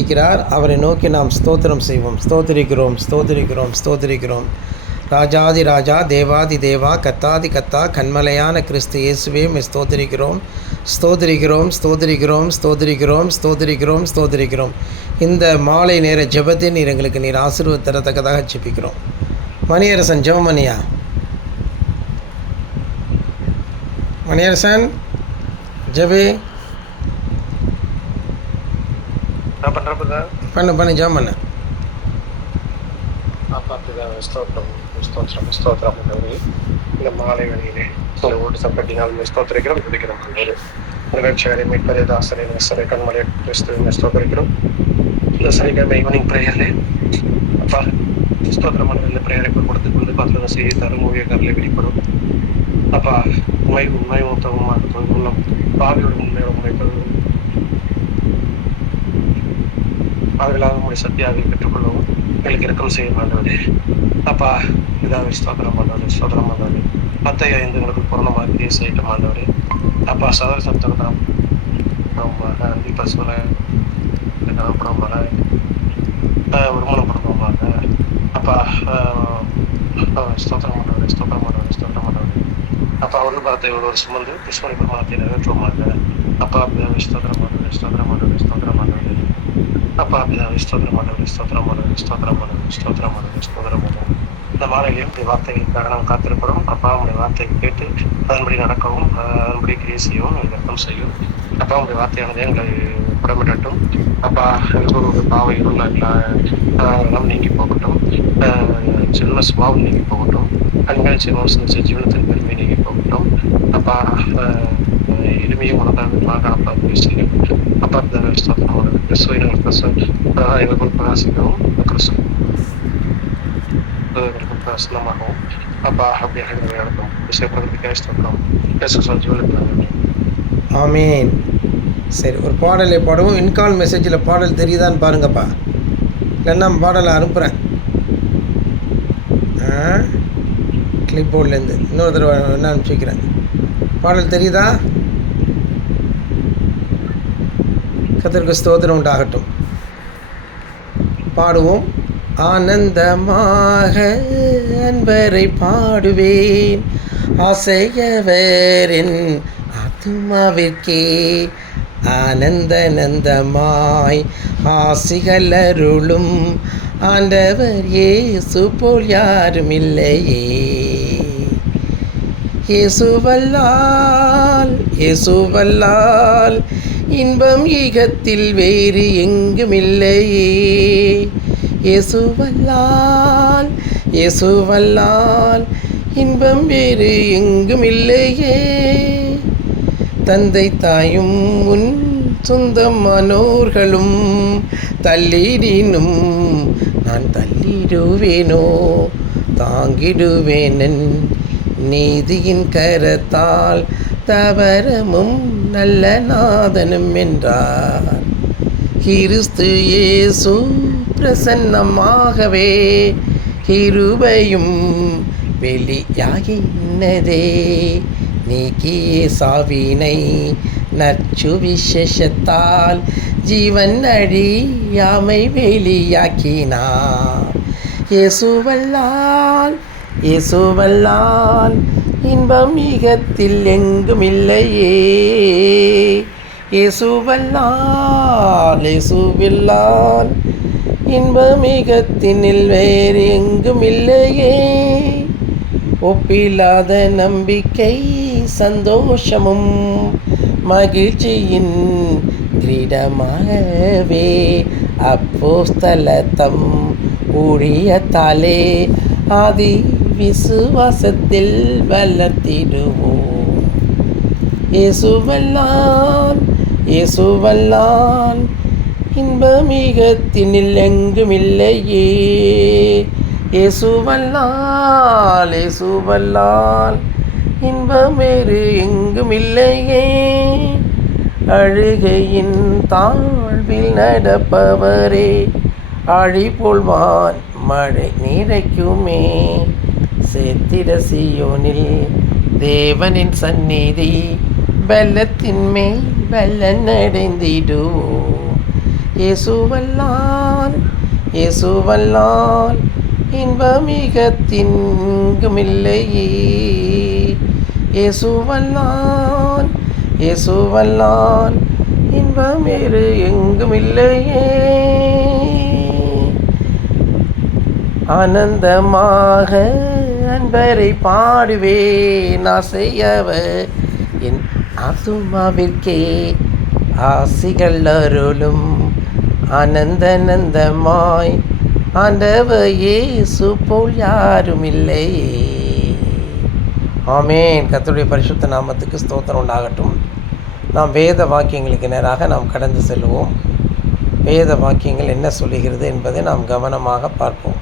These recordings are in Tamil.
இருக்கிறார். அவரை நோக்கி நாம் ஸ்தோத்திரம் செய்வோம். ஸ்தோத்திரிக்கிறோம், ஸ்தோத்திரிக்கிறோம், ஸ்தோத்திரிக்கிறோம். ராஜாதி ராஜா, தேவாதி தேவா, கத்தாதி கத்தா, கண்மலையான கிறிஸ்து இயேசுவே ஸ்தோத்திரிக்கிறோம், ஸ்தோத்திரிக்கிறோம், ஸ்தோத்திரிக்கிறோம், ஸ்தோத்திரிக்கிறோம், ஸ்தோத்திரிக்கிறோம், ஸ்தோத்திரிக்கிறோம். இந்த மாலை நேர ஜெபத்தை நீர் ஆசீர்வாதம் தரத்தக்கதாக ஜெபிக்கிறோம். மணியரசன் ஜெபமணியா, மணியரசன் ஜெபி பண்ணு ஜெபம் பண்ண. ஸ்தோத்திரம் இந்த மாலை வழியிலே ஓட்டு சப்பட்டினால் ஸ்தோத்திரிக்கிறோம், துதிக்கிறோம். நிகழ்ச்சிகளை மீட்பதே தாசரை நெசரை கண்மலை கிறிஸ்துவினை ஸ்தோத்திரிக்கிறோம். இந்த சனிக்கிழமை ஈவினிங் பிரேயர்லே அப்பா ஸ்தோத்திரமான இந்த பிரேயரை கொடுத்துக் கொண்டு பார்த்து செய்தி தரும் ஊழியக்காரர்களை வெளிப்படும். அப்பா உண்மை மூத்தமாக உள்ளம் பாவியோட உண்மையோட முனைப்பது அவர்களாக உங்களுடைய சத்தியாவை பெற்றுக்கொள்ளவும் எங்களுக்கு இறக்கம் செய்ய மாட்டவரே. அப்பா இதாக ஸ்தோத்திரம் மாட்டவரே, ஸ்தோத்திரம் மாட்டவரே. 10:05 எங்களுக்கு பூர்ணமாக செய்ய மாட்டவரே. அப்பா சதர சப்தம் பசுமலை படமாக வருமானம் படமாக அப்பா ஸ்தோத்திரம் மாட்டவரே, ஸ்தோத்திரம் மாட்டவரே, ஸ்தோத்திரம் மாட்டவரே. அப்பா அவர்கள் பலத்தை ஒரு சுமந்து கிருஷ்ணனை பிரமாணத்தை நிறைவேற்றுவோமாக. அப்பா ஸ்தோத்திரம் மாட்டவரே, ஸ்தோத்திரம் மாட்டவரே, ஸ்தோத்திரம் மாட்டவரே. அப்பா பிதாவே ஸ்தோத்திரம் ஆண்டவரே, ஸ்தோத்திரம் ஆண்டவரே, ஸ்தோத்திரம் ஆண்டவரே, ஸ்தோத்திரம் ஆண்டவரே, ஸ்தோத்திரம் ஆண்டவரே. இந்த மாலையிலையும் உடைய வார்த்தைகளுக்காக நாம் காத்திருக்கிறோம். அப்பா உடைய வார்த்தையை கேட்டு அதன்படி நடக்கவும் அதன்படி கிரியை செய்யவும் எங்களுக்கு செய்யும். அப்பா உடைய வார்த்தையானது எங்களை புடமிடட்டும். அப்பா எங்களுடைய பாவைகளும் எல்லாம் நீங்கி போகட்டும், சின்ன சுபாவம் நீங்கி போகட்டும், கண்கள் சின்ன ஜீவனத்தின் பெருமை நீங்கி போகட்டும். அப்பா எளிமையும் மனதாக அப்பா செய்யும். அப்பா ஸ்தோத்திரம் கிறிஸ்துவை நாங்கள் எங்களுக்குள் பிரகாசிக்கவும் கிறிஸ்துவர்களுக்கும் பிரசனமாகவும் அப்பா அப்படியாக எங்களை நடத்தும். விஷயப்படுறதுக்காக ஸ்தோத்திரம் ஜீவனுக்கு. ஆமீன். சரி, ஒரு பாடலை பாடுவோம். இன்கால் மெசேஜில் பாடல் தெரியுதான்னு பாருங்கப்பா, இல்லைன்னா பாடலை அனுப்புகிறேன் கிளிப் போர்ட்லேருந்து. இன்னொரு தடவை என்ன அனுப்பிச்சிக்கிறேன். பாடல் தெரியுதா? கர்த்தருக்கு ஸ்தோத்திரம் உண்டாகட்டும். பாடுவோம். ஆனந்தமாக அன்பரை பாடுவேன், ஆசையவரின் ஆத்துமாவிற்கே ஆனந்தமாய் ஆசிகள் அருளும் ஆண்டவர் இயேசு போல் யாரும் இல்லையே. இயேசுவல்லால் இன்பம் ஈகத்தில் வேறு எங்குமில்லையே. இயேசுவல்லால் இன்பம் வேறு எங்குமில்லையே. தந்தை தாயும் உன் சொந்தமானோர்களும் தள்ளிடினும் நான் தள்ளிடுவேனோ, தாங்கிடுவேனன் நீதியின் கரத்தால் தவறமும் நல்ல நாதனும் என்றார். கிறிஸ்து இயேசு பிரசன்னமாகவே கிருபையும் வெளியாகினதே. நீக்கியே சாவினை நற்சு விசேஷத்தால் ஜீவன் அழியாமை வெளியாக்கினார். இயேசுவல்லால் இன்பம் ஈகத்தில் எங்குமில்லையே. இயேசுவல்லால் இன்பம் ஈகத்தினில் வேறு எங்குமில்லையே. ஒப்பில்லாத நம்பிக்கை சந்தோஷமும் மகிழ்ச்சியின் கிரீடமாகவே அப்போஸ்தலத்தம் ஊழியத்தாலே ஆதி விசுவாசத்தில் வளர்த்திடுவோம். இயேசுவல்லால் இன்பமீகத்தினில் எங்குமில்லையே. இயேசுவல்லால் இன்பம் வேறு எங்குமில்லையே. அழுகையின் தாழ்வில் நடப்பவரே, ஆழிபோல்வான் மழை நிறைக்குமே. சேத்திர சீயோனில் தேவனின் சந்நிதி பலத்தின் மேல் பலன் அடைந்திடுவோம். இயேசுவல்லால் இயேசுவல்லால் இன்பமிக திங்குமில்லையே. இயேசுவல்லால் இயேசுவல்லால் இன்பம் வேறு எங்குமில்லையே. ஆனந்தமாக அன்பரை பாடுவேன் ஆசையவர் என் ஆத்துமாவிற்கே ஆசிகள் அருளும். ஆனந்தமாய் ஆண்டவர் இயேசு போல் யாரும் இல்லையே. ஆமென். கர்த்தருடைய பரிசுத்த நாமத்துக்கு ஸ்தோத்திரம் உண்டாகட்டும். நாம் வேத வாக்கியங்களுக்கு நேராக நாம் கடந்து செல்வோம். வேத வாக்கியங்கள் என்ன சொல்லுகிறது என்பதை நாம் கவனமாக பார்ப்போம்.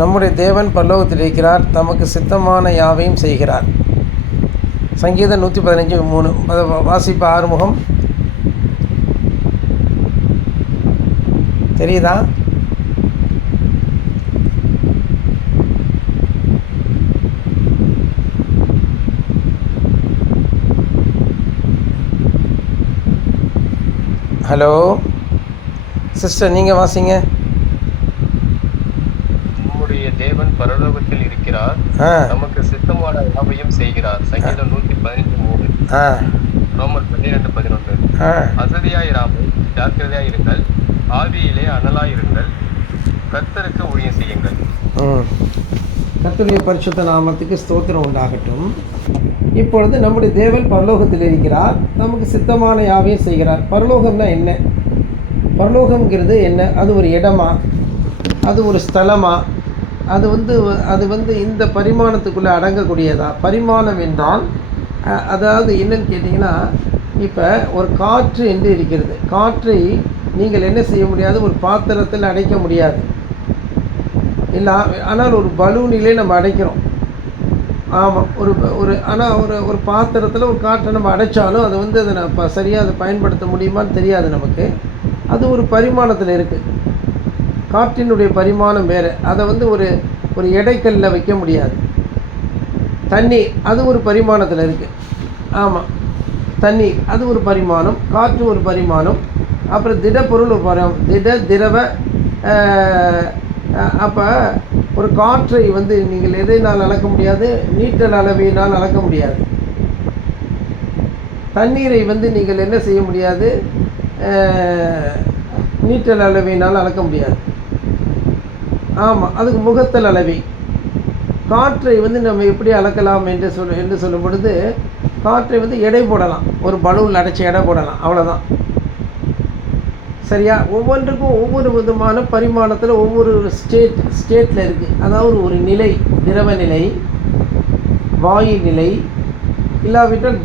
நம்முடைய தேவன் பரலோகத்தில் இருக்கிறார், தமக்கு சித்தமான யாவையும் செய்கிறார். சங்கீதம் 115:3 வாசிப்ப ஆறுமுகம். தெரியுதா? ஹலோ சிஸ்டர், நீங்கள் வாசிங்க. தேவன் பரலோகத்தில் இருக்கிறார், நமக்கு சித்தமான யாவையும் செய்கிறார். சங்கீதம் 115:3. ரோமர் 12:11. அசதியாயிராமல் ஜாக்கிரதையாயிருங்கள், ஆவியிலே அனலாயிருங்கள், கர்த்தருக்கு ஊழியம் செய்யுங்கள். கர்த்தருடைய பரிசுத்த நாமத்துக்கு ஸ்தோத்திரம் உண்டாகட்டும். இப்பொழுது நம்முடைய தேவன் பரலோகத்தில் இருக்கிறார், நமக்கு சித்தமான யாவையும் செய்கிறார். பரலோகம்னா என்ன? பரலோகம்ங்கிறது என்ன? அது ஒரு இடமா? அது ஒரு ஸ்தலமா? அது வந்து இந்த பரிமாணத்துக்குள்ளே அடங்கக்கூடியதா? பரிமாணம் என்றால் அதாவது என்னன்னு கேட்டிங்கன்னா, இப்போ ஒரு காற்று என்று இருக்கிறது. காற்றை நீங்கள் என்ன செய்ய முடியாது? ஒரு பாத்திரத்தில் அடைக்க முடியாது. இல்லை, ஆனால் ஒரு பலூனிலே நம்ம அடைக்கிறோம். ஆமாம், ஒரு பாத்திரத்தில் ஒரு காற்றை நம்ம அடைச்சாலும் அதை வந்து அதை சரியாக அதை பயன்படுத்த முடியுமான்னு தெரியாது நமக்கு. அது ஒரு பரிமாணத்தில் இருக்குது. காற்றினுடைய பரிமாணம் வேறு. அதை வந்து ஒரு எடைக்கல்லில் வைக்க முடியாது. தண்ணி அது ஒரு பரிமாணத்தில் இருக்குது. ஆமாம், தண்ணி அது ஒரு பரிமாணம், காற்று ஒரு பரிமாணம், அப்புறம் திடப்பொருள் ஒரு பரிமாணம், திரவ. அப்போ ஒரு காற்றை வந்து நீங்கள் எதைனால் அளக்க முடியாது? நீட்டல் அளவினால் அளக்க முடியாது. தண்ணீரை வந்து நீங்கள் என்ன செய்ய முடியாது? நீட்டல் அளவினால் அளக்க முடியாது. ஆமாம், அதுக்கு முகத்தல் அளவி. காற்றை வந்து நம்ம எப்படி அளக்கலாம் என்று சொல்லும் பொழுது, காற்றை வந்து எடை போடலாம். ஒரு பலூனில் அடைச்சி எடை போடலாம், அவ்வளோதான். சரியா? ஒவ்வொன்றுக்கும் ஒவ்வொரு விதமான பரிமாணத்தில் ஒவ்வொரு ஸ்டேட்டில் இருக்குது. அதாவது ஒரு நிலை, திரவ நிலை, வாயு நிலை, இல்லாவிட்டால்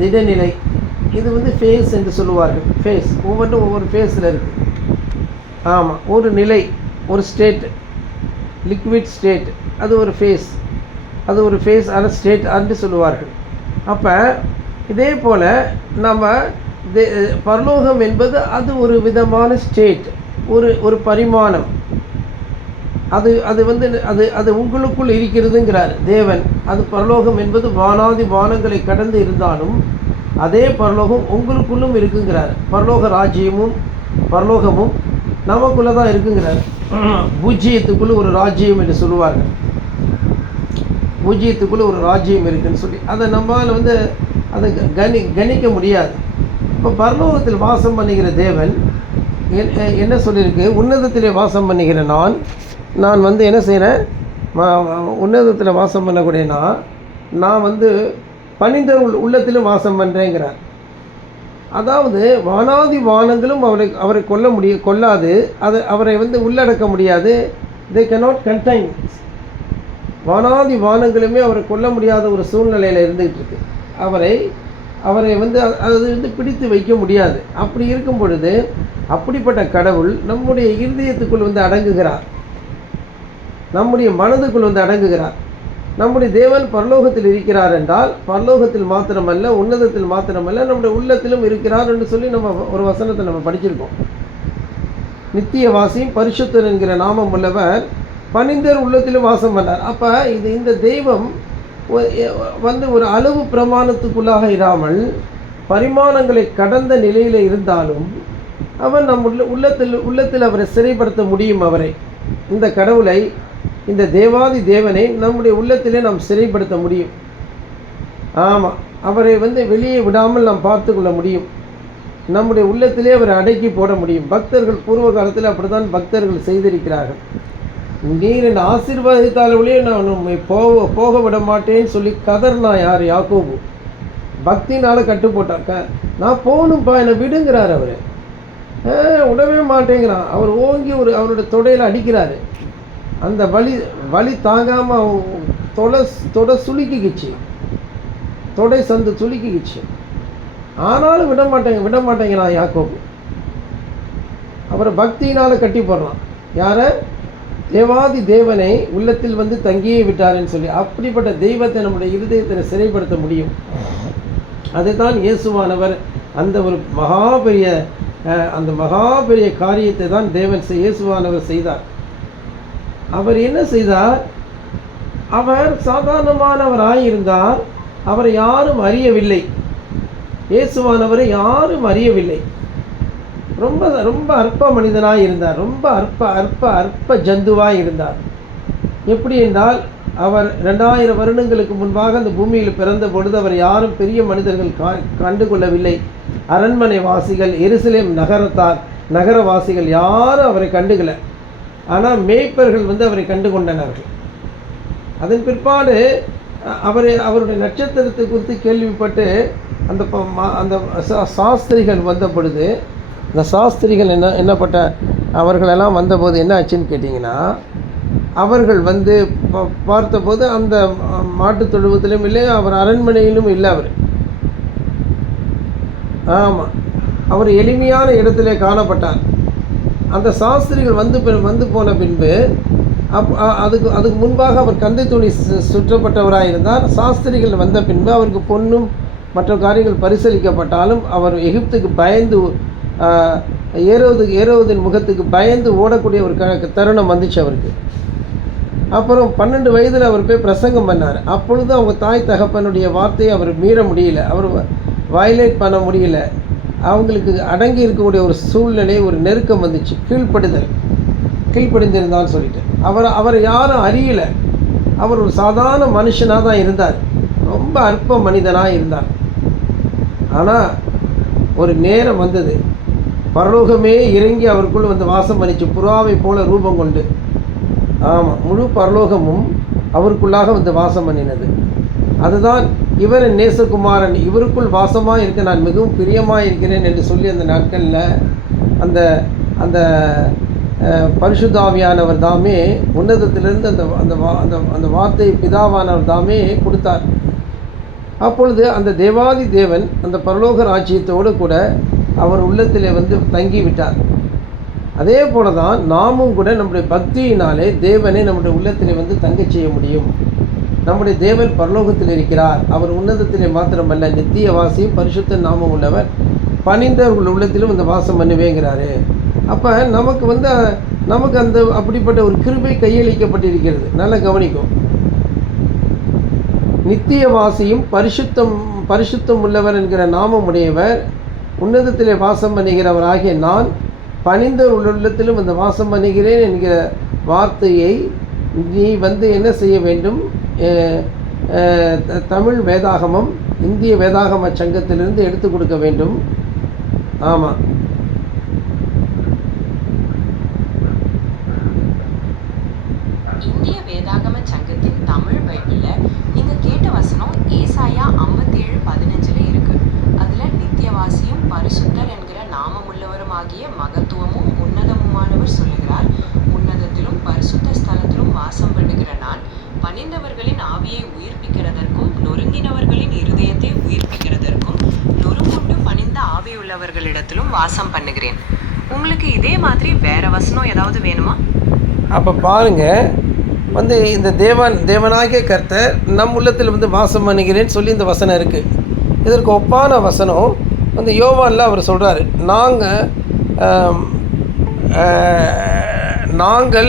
திடநிலை. இது வந்து ஃபேஸ் என்று சொல்லுவார்கள். ஃபேஸ் ஒவ்வொன்றும் ஒவ்வொரு ஃபேஸில் இருக்குது. ஆமாம், ஒரு நிலை, ஒரு ஸ்டேட், லிக்விட் ஸ்டேட், அது ஒரு ஃபேஸ், அது ஸ்டேட் என்று சொல்லுவார்கள். அப்போ இதே போல் நம்ம பரலோகம் என்பது அது ஒரு விதமான ஸ்டேட், ஒரு பரிமாணம். அது வந்து அது உங்களுக்குள் இருக்கிறதுங்கிறார் தேவன். அது பரலோகம் என்பது வானாதி வானங்களை கடந்து இருந்தாலும் அதே பரலோகம் உங்களுக்குள்ளும் இருக்குங்கிறார். பரலோக ராஜ்யமும் பரலோகமும் நமக்குள்ளே தான் இருக்குங்கிறார். பூஜ்ஜியத்துக்குள்ளே ஒரு ராஜ்யம் என்று சொல்லுவார்கள். பூஜ்ஜியத்துக்குள்ளே ஒரு ராஜ்யம் இருக்குதுன்னு சொல்லி அதை நம்மளால் வந்து அதை கணிக்க முடியாது. இப்போ பரலோகத்தில் வாசம் பண்ணுகிற தேவன் என்ன சொல்லியிருக்கு? உன்னதத்திலே வாசம் பண்ணுகிற நான் வந்து என்ன செய்கிறேன்? உன்னதத்தில் வாசம் பண்ணக்கூடிய நான் வந்து பணிந்த உள்ளத்திலும் வாசம் பண்ணுறேங்கிறார். அதாவது வானாதி வானங்களும் அவரை கொல்லாது, அவரை வந்து உள்ளடக்க முடியாது. they cannot contain. வானாதி வானங்களுமே அவரை கொல்ல முடியாத ஒரு சூழ்நிலையில் இருந்துகிட்டு இருக்கு. அவரை வந்து அது வந்து பிடித்து வைக்க முடியாது. அப்படி இருக்கும் பொழுது அப்படிப்பட்ட கடவுள் நம்முடைய இருதயத்துக்குள் வந்து அடங்குகிறார், நம்முடைய மனதுக்குள் வந்து அடங்குகிறார். நம்முடைய தேவன் பரலோகத்தில் இருக்கிறார் என்றால் பரலோகத்தில் மாத்திரமல்ல, உன்னதத்தில் மாத்திரமல்ல, நம்முடைய உள்ளத்திலும் இருக்கிறார் என்று சொல்லி நம்ம ஒரு வசனத்தை நம்ம படிச்சிருக்கோம். நித்தியவாசியும் பரிசுத்தர் என்கிற நாமம் உள்ளவர் பணிந்தர் உள்ளத்திலும் வாசம் பண்ணார். அப்போ இந்த தெய்வம் வந்து ஒரு அளவு பிரமாணத்துக்குள்ளாக இராமல் பரிமாணங்களை கடந்த நிலையில் இருந்தாலும் அவர் நம் உள்ளத்தில் அவரை சிறைப்படுத்த முடியும். அவரை, இந்த கடவுளை, இந்த தேவாதி தேவனை நம்முடைய உள்ளத்திலே நாம் சிறைப்படுத்த முடியும். ஆமாம், அவரை வந்து வெளியே விடாமல் நாம் பார்த்து கொள்ள முடியும். நம்முடைய உள்ளத்திலே அவரை அடக்கி போட முடியும். பக்தர்கள் பூர்வ காலத்தில் அப்படித்தான் பக்தர்கள் செய்திருக்கிறார்கள். நீர் என்னை ஆசீர்வாதித்தாலே நான் உண்மை போக விட மாட்டேன்னு சொல்லி கதர்னா யார்? யாக்கோபு. பக்தினால் கட்டுப்போட்டாக்க நான் போகணும்ப்பா, என்னை விடுங்கிறார். அவர் விடவே மாட்டேங்கிறான். அவர் ஓங்கி அவருடைய தொடையில் அடிக்கிறாரு. அந்த வலி தாங்காமல் தொடை சுளுக்கிக்கிச்சு, தொடை சந்து சுளுக்கிக்கிச்சு. ஆனாலும் விட மாட்டேங்கிறான் யாக்கோபு. அவரை பக்தியினால் கட்டி போடுறான். யாரை? தேவாதி தேவனை உள்ளத்தில் வந்து தங்கியே விட்டாருன்னு சொல்லி. அப்படிப்பட்ட தெய்வத்தை நம்முடைய இருதயத்தில் சிறைப்படுத்த முடியும். அதுதான் இயேசுவானவர் அந்த ஒரு மகா பெரிய காரியத்தை தான் இயேசுவானவர் செய்தார். அவர் என்ன செய்தார்? அவர் சாதாரணமானவராயிருந்தார். அவரை யாரும் அறியவில்லை. இயேசுவானவரை யாரும் அறியவில்லை. ரொம்ப ரொம்ப அற்ப மனிதனாக இருந்தார். ரொம்ப அற்ப ஜந்துவாக இருந்தார். எப்படி என்றால், அவர் 2000 வருடங்களுக்கு முன்பாக அந்த பூமியில் பிறந்த பொழுது அவர் யாரும் பெரிய மனிதர்கள் கண்டு கொள்ளவில்லை. அரண்மனை வாசிகள், எருசலேம் நகரவாசிகள் யாரும் அவரை கண்டுகலை. ஆனால் மேய்ப்பர்கள் வந்து அவரை கண்டு கொண்டனர்கள். அதன் பிற்பாடு அவருடைய நட்சத்திரத்தை குறித்து கேள்விப்பட்டு அந்த சாஸ்திரிகள் வந்த பொழுது, இந்த சாஸ்திரிகள் என்னப்பட்ட அவர்களெல்லாம் வந்தபோது என்ன ஆச்சுன்னு கேட்டிங்கன்னா, அவர்கள் வந்து பார்த்தபோது அந்த மாட்டு தொழுவத்திலும் இல்லை, அவர் அரண்மனையிலும் இல்லை. ஆமாம், அவர் எளிமையான இடத்திலே காணப்பட்டார். அந்த சாஸ்திரிகள் வந்து போன பின்பு அதுக்கு முன்பாக அவர் கந்தை துணி சுற்றப்பட்டவராக இருந்தார். சாஸ்திரிகள் வந்த பின்பு அவருக்கு பொன்னும் மற்ற காரியங்கள் பரிசீலிக்கப்பட்டாலும் அவர் எகிப்துக்கு பயந்து ஏரோதின் முகத்துக்கு பயந்து ஓடக்கூடிய ஒரு தருணம் வந்துச்சு அவருக்கு. அப்புறம் 12 வயதில் அவர் போய் பிரசங்கம் பண்ணார். அப்பொழுது அவங்க தாய் தகப்பனுடைய வார்த்தையை அவர் மீற முடியல, அவர் வயலேட் பண்ண முடியல. அவங்களுக்கு அடங்கி இருக்கக்கூடிய ஒரு சூழ்நிலை, ஒரு நெருக்கம் வந்துச்சு. கீழ்ப்படிந்திருந்தான்னு சொல்லிட்டு அவரை யாரும் அறியலை. அவர் ஒரு சாதாரண மனுஷனாக தான் இருந்தார். ரொம்ப அற்ப மனிதனாக இருந்தார். ஆனால் ஒரு நேரம் வந்தது, பரலோகமே இறங்கி அவருக்குள் வந்து வாசம் பண்ணிச்சு, புறாவை போல ரூபம் கொண்டு. ஆமாம், முழு பரலோகமும் அவருக்குள்ளாக வந்து வாசம் பண்ணினது. அதுதான் இவர் நேசகுமாரன், இவருக்குள் வாசமாக இருக்க நான் மிகவும் பிரியமாக இருக்கிறேன் என்று சொல்லி அந்த நாட்களில் அந்த அந்த பரிசுத்தாவியானவர் தாமே உன்னதத்திலிருந்து அந்த வார்த்தை பிதாவானவர் தாமே கொடுத்தார். அப்பொழுது அந்த தேவாதி தேவன் அந்த பரலோக ராஜ்யத்தோடு கூட அவர் உள்ளத்திலே வந்து தங்கிவிட்டார். அதே போல தான் நாமும் கூட நம்முடைய பக்தியினாலே தேவனை நம்முடைய உள்ளத்திலே வந்து தங்கச் செய்ய முடியும். நம்முடைய தேவன் பரலோகத்தில் இருக்கிறார். அவர் உன்னதத்திலே மாத்திரமல்ல, நித்தியவாசியும் பரிசுத்த நாமம் உள்ளவர், பணிந்தவர்கள் உள்ளத்திலும் இந்த வாசம் பண்ணுவேங்கிறாரு. அப்போ நமக்கு அந்த அப்படிப்பட்ட ஒரு கிருபை கையளிக்கப்பட்டிருக்கிறது. நல்லா கவனிக்கும். நித்தியவாசியும் பரிசுத்தம் உள்ளவர் என்கிற நாமம் உடையவர், உன்னதத்திலே வாசம் பண்ணுகிறவர் ஆகிய நான் பணிந்த உள்ளத்திலும் இந்த வாசம் பண்ணுகிறேன் என்கிற வார்த்தையை நீ வந்து என்ன செய்ய வேண்டும்? தமிழ் வேதாகமம், இந்திய வேதாகம சங்கத்திலிருந்து எடுத்து கொடுக்க வேண்டும். ஆமாம், இந்திய வேதாகம சங்கத்தின் தமிழ் பைபிளில் நீங்கள் கேட்ட வசனம் ஏசாயா 57:15 இருக்கு. அதில் நித்தியவாசியும் பரிசுத்தர் என்கிற நாமமுள்ளவரும் ஆகிய மகத்துவமும் உன்னதமுமானவர் சொல்லுகிறார், உன்னதத்திலும் பரிசுத்த ஸ்தலத்திலும் வாசம் பண்ணுகிற நான் பணிந்தவர்களின் ஆவியை உயிர்ப்பிக்கிறதற்கும் நொறுங்கினவர்களின் இருதயத்தை உயிர்ப்பிக்கிறதற்கும் நொறுங்குண்டு பணிந்த ஆவியுள்ளவர்களிடத்திலும் வாசம் பண்ணுகிறேன். உங்களுக்கு இதே மாதிரி வேற வசனம் ஏதாவது வேணுமா? அப்போ பாருங்கள், வந்து இந்த தேவனாகிய கர்த்தர் நம் உள்ளத்தில் வந்து வாசம் பண்ணுகிறேன்னு சொல்லி இந்த வசனம் இருக்குது. இதற்கு ஒப்பான வசனம் வந்து யோவானில் அவர் சொல்கிறாரு, நாங்கள்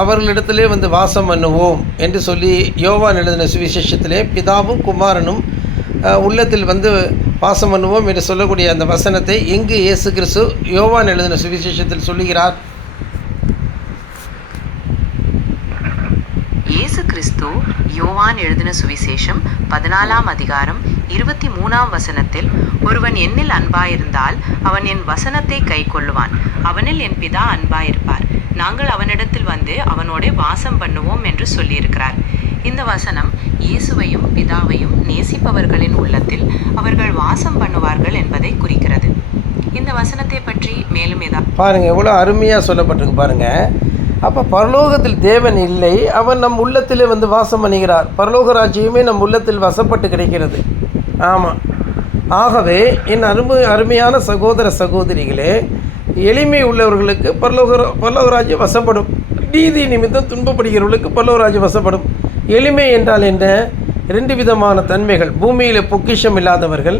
அவர்களிடத்திலே வந்து வாசம் பண்ணுவோம் என்று சொல்லி யோவான் எழுதின சுவிசேஷத்திலே பிதாவும் குமாரனும் உள்ளத்தில் வந்து வாசம் பண்ணுவோம் என்று சொல்லக்கூடிய அந்த வசனத்தை எங்கு இயேசு கிறிஸ்து யோவான் எழுதின சுவிசேஷத்தில் சொல்லுகிறார்? இயேசு கிறிஸ்து யோவான் எழுதின சுவிசேஷம் 14ஆம் அதிகாரம் 23ஆம் வசனத்தில், ஒருவன் என்னில் அன்பாயிருந்தால் அவன் என் வசனத்தை கை கொள்ளுவான், அவனில் என் பிதா அன்பாயிருப்பார், நாங்கள் அவனிடத்தில் வந்து அவனோட வாசம் பண்ணுவோம் என்று சொல்லியிருக்கிறார். இந்த வசனம் இயேசுவையும் பிதாவையும் நேசிப்பவர்களின் உள்ளத்தில் அவர்கள் வாசம் பண்ணுவார்கள் என்பதை குறிக்கிறது. இந்த வசனத்தை பற்றி மேலும் பாருங்க, எவ்வளோ அருமையாக சொல்லப்பட்டிருக்கு பாருங்க. அப்போ பரலோகத்தில் தேவன் இல்லை, அவன் நம் உள்ளத்திலே வந்து வாசம் பண்ணுகிறார். பரலோக ராஜ்யமே நம் உள்ளத்தில் வசப்பட்டு கிடைக்கிறது. ஆமாம். ஆகவே என் அருமையான சகோதர சகோதரிகளே, எளிமை உள்ளவர்களுக்கு பரலோக ராஜ்யம் வசப்படும். நீதி நிமித்தம் துன்பப்படுகிறவர்களுக்கு பரலோக ராஜ்யம் வசப்படும். எளிமை என்றால் என்ன? 2 விதமான தன்மைகள். பூமியில் பொக்கிஷம் இல்லாதவர்கள்,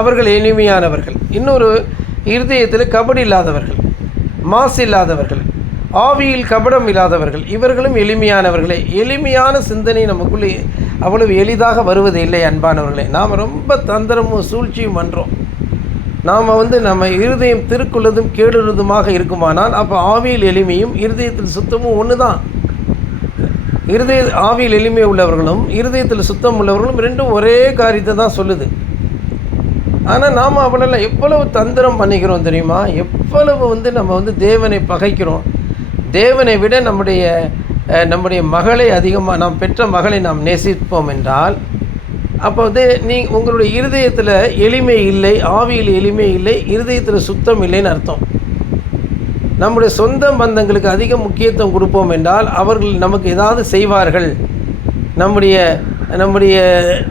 அவர்கள் எளிமையானவர்கள். இன்னொரு, இருதயத்தில் கபடி இல்லாதவர்கள், மாசு இல்லாதவர்கள், ஆவியில் கபடம் இல்லாதவர்கள், இவர்களும் எளிமையானவர்களே. எளிமையான சிந்தனை நமக்குள்ளே அவ்வளவு எளிதாக வருவது இல்லை அன்பானவர்களே. நாம் ரொம்ப தந்திரமும் சூழ்ச்சியும் பண்ணுறோம். நாம் வந்து நம்ம இருதயம் திருக்குள்ளதும் கேடுள்ளதுமாக இருக்குமானால் அப்போ ஆவியில் எளிமையும் இருதயத்தில் சுத்தமும் ஒன்று தான். ஆவியில் எளிமை உள்ளவர்களும் இருதயத்தில் சுத்தம் உள்ளவர்களும் ரெண்டும் ஒரே காரியத்தை தான் சொல்லுது. ஆனால் நாம் அவளெல்லாம் எவ்வளவு தந்திரம் பண்ணிக்கிறோம் தெரியுமா? எவ்வளவு வந்து நம்ம வந்து தேவனை பகைக்கிறோம். தேவனை விட நம்முடைய மகளை அதிகமாக, நாம் பெற்ற மகளை நாம் நேசிப்போம் என்றால் அப்போ வந்து உங்களுடைய இருதயத்தில் எளிமை இல்லை, ஆவியில் எளிமை இல்லை, இருதயத்தில் சுத்தம் இல்லைன்னு அர்த்தம். நம்முடைய சொந்த பந்தங்களுக்கு அதிக முக்கியத்துவம் கொடுப்போம் என்றால் அவர்கள் நமக்கு ஏதாவது செய்வார்கள்.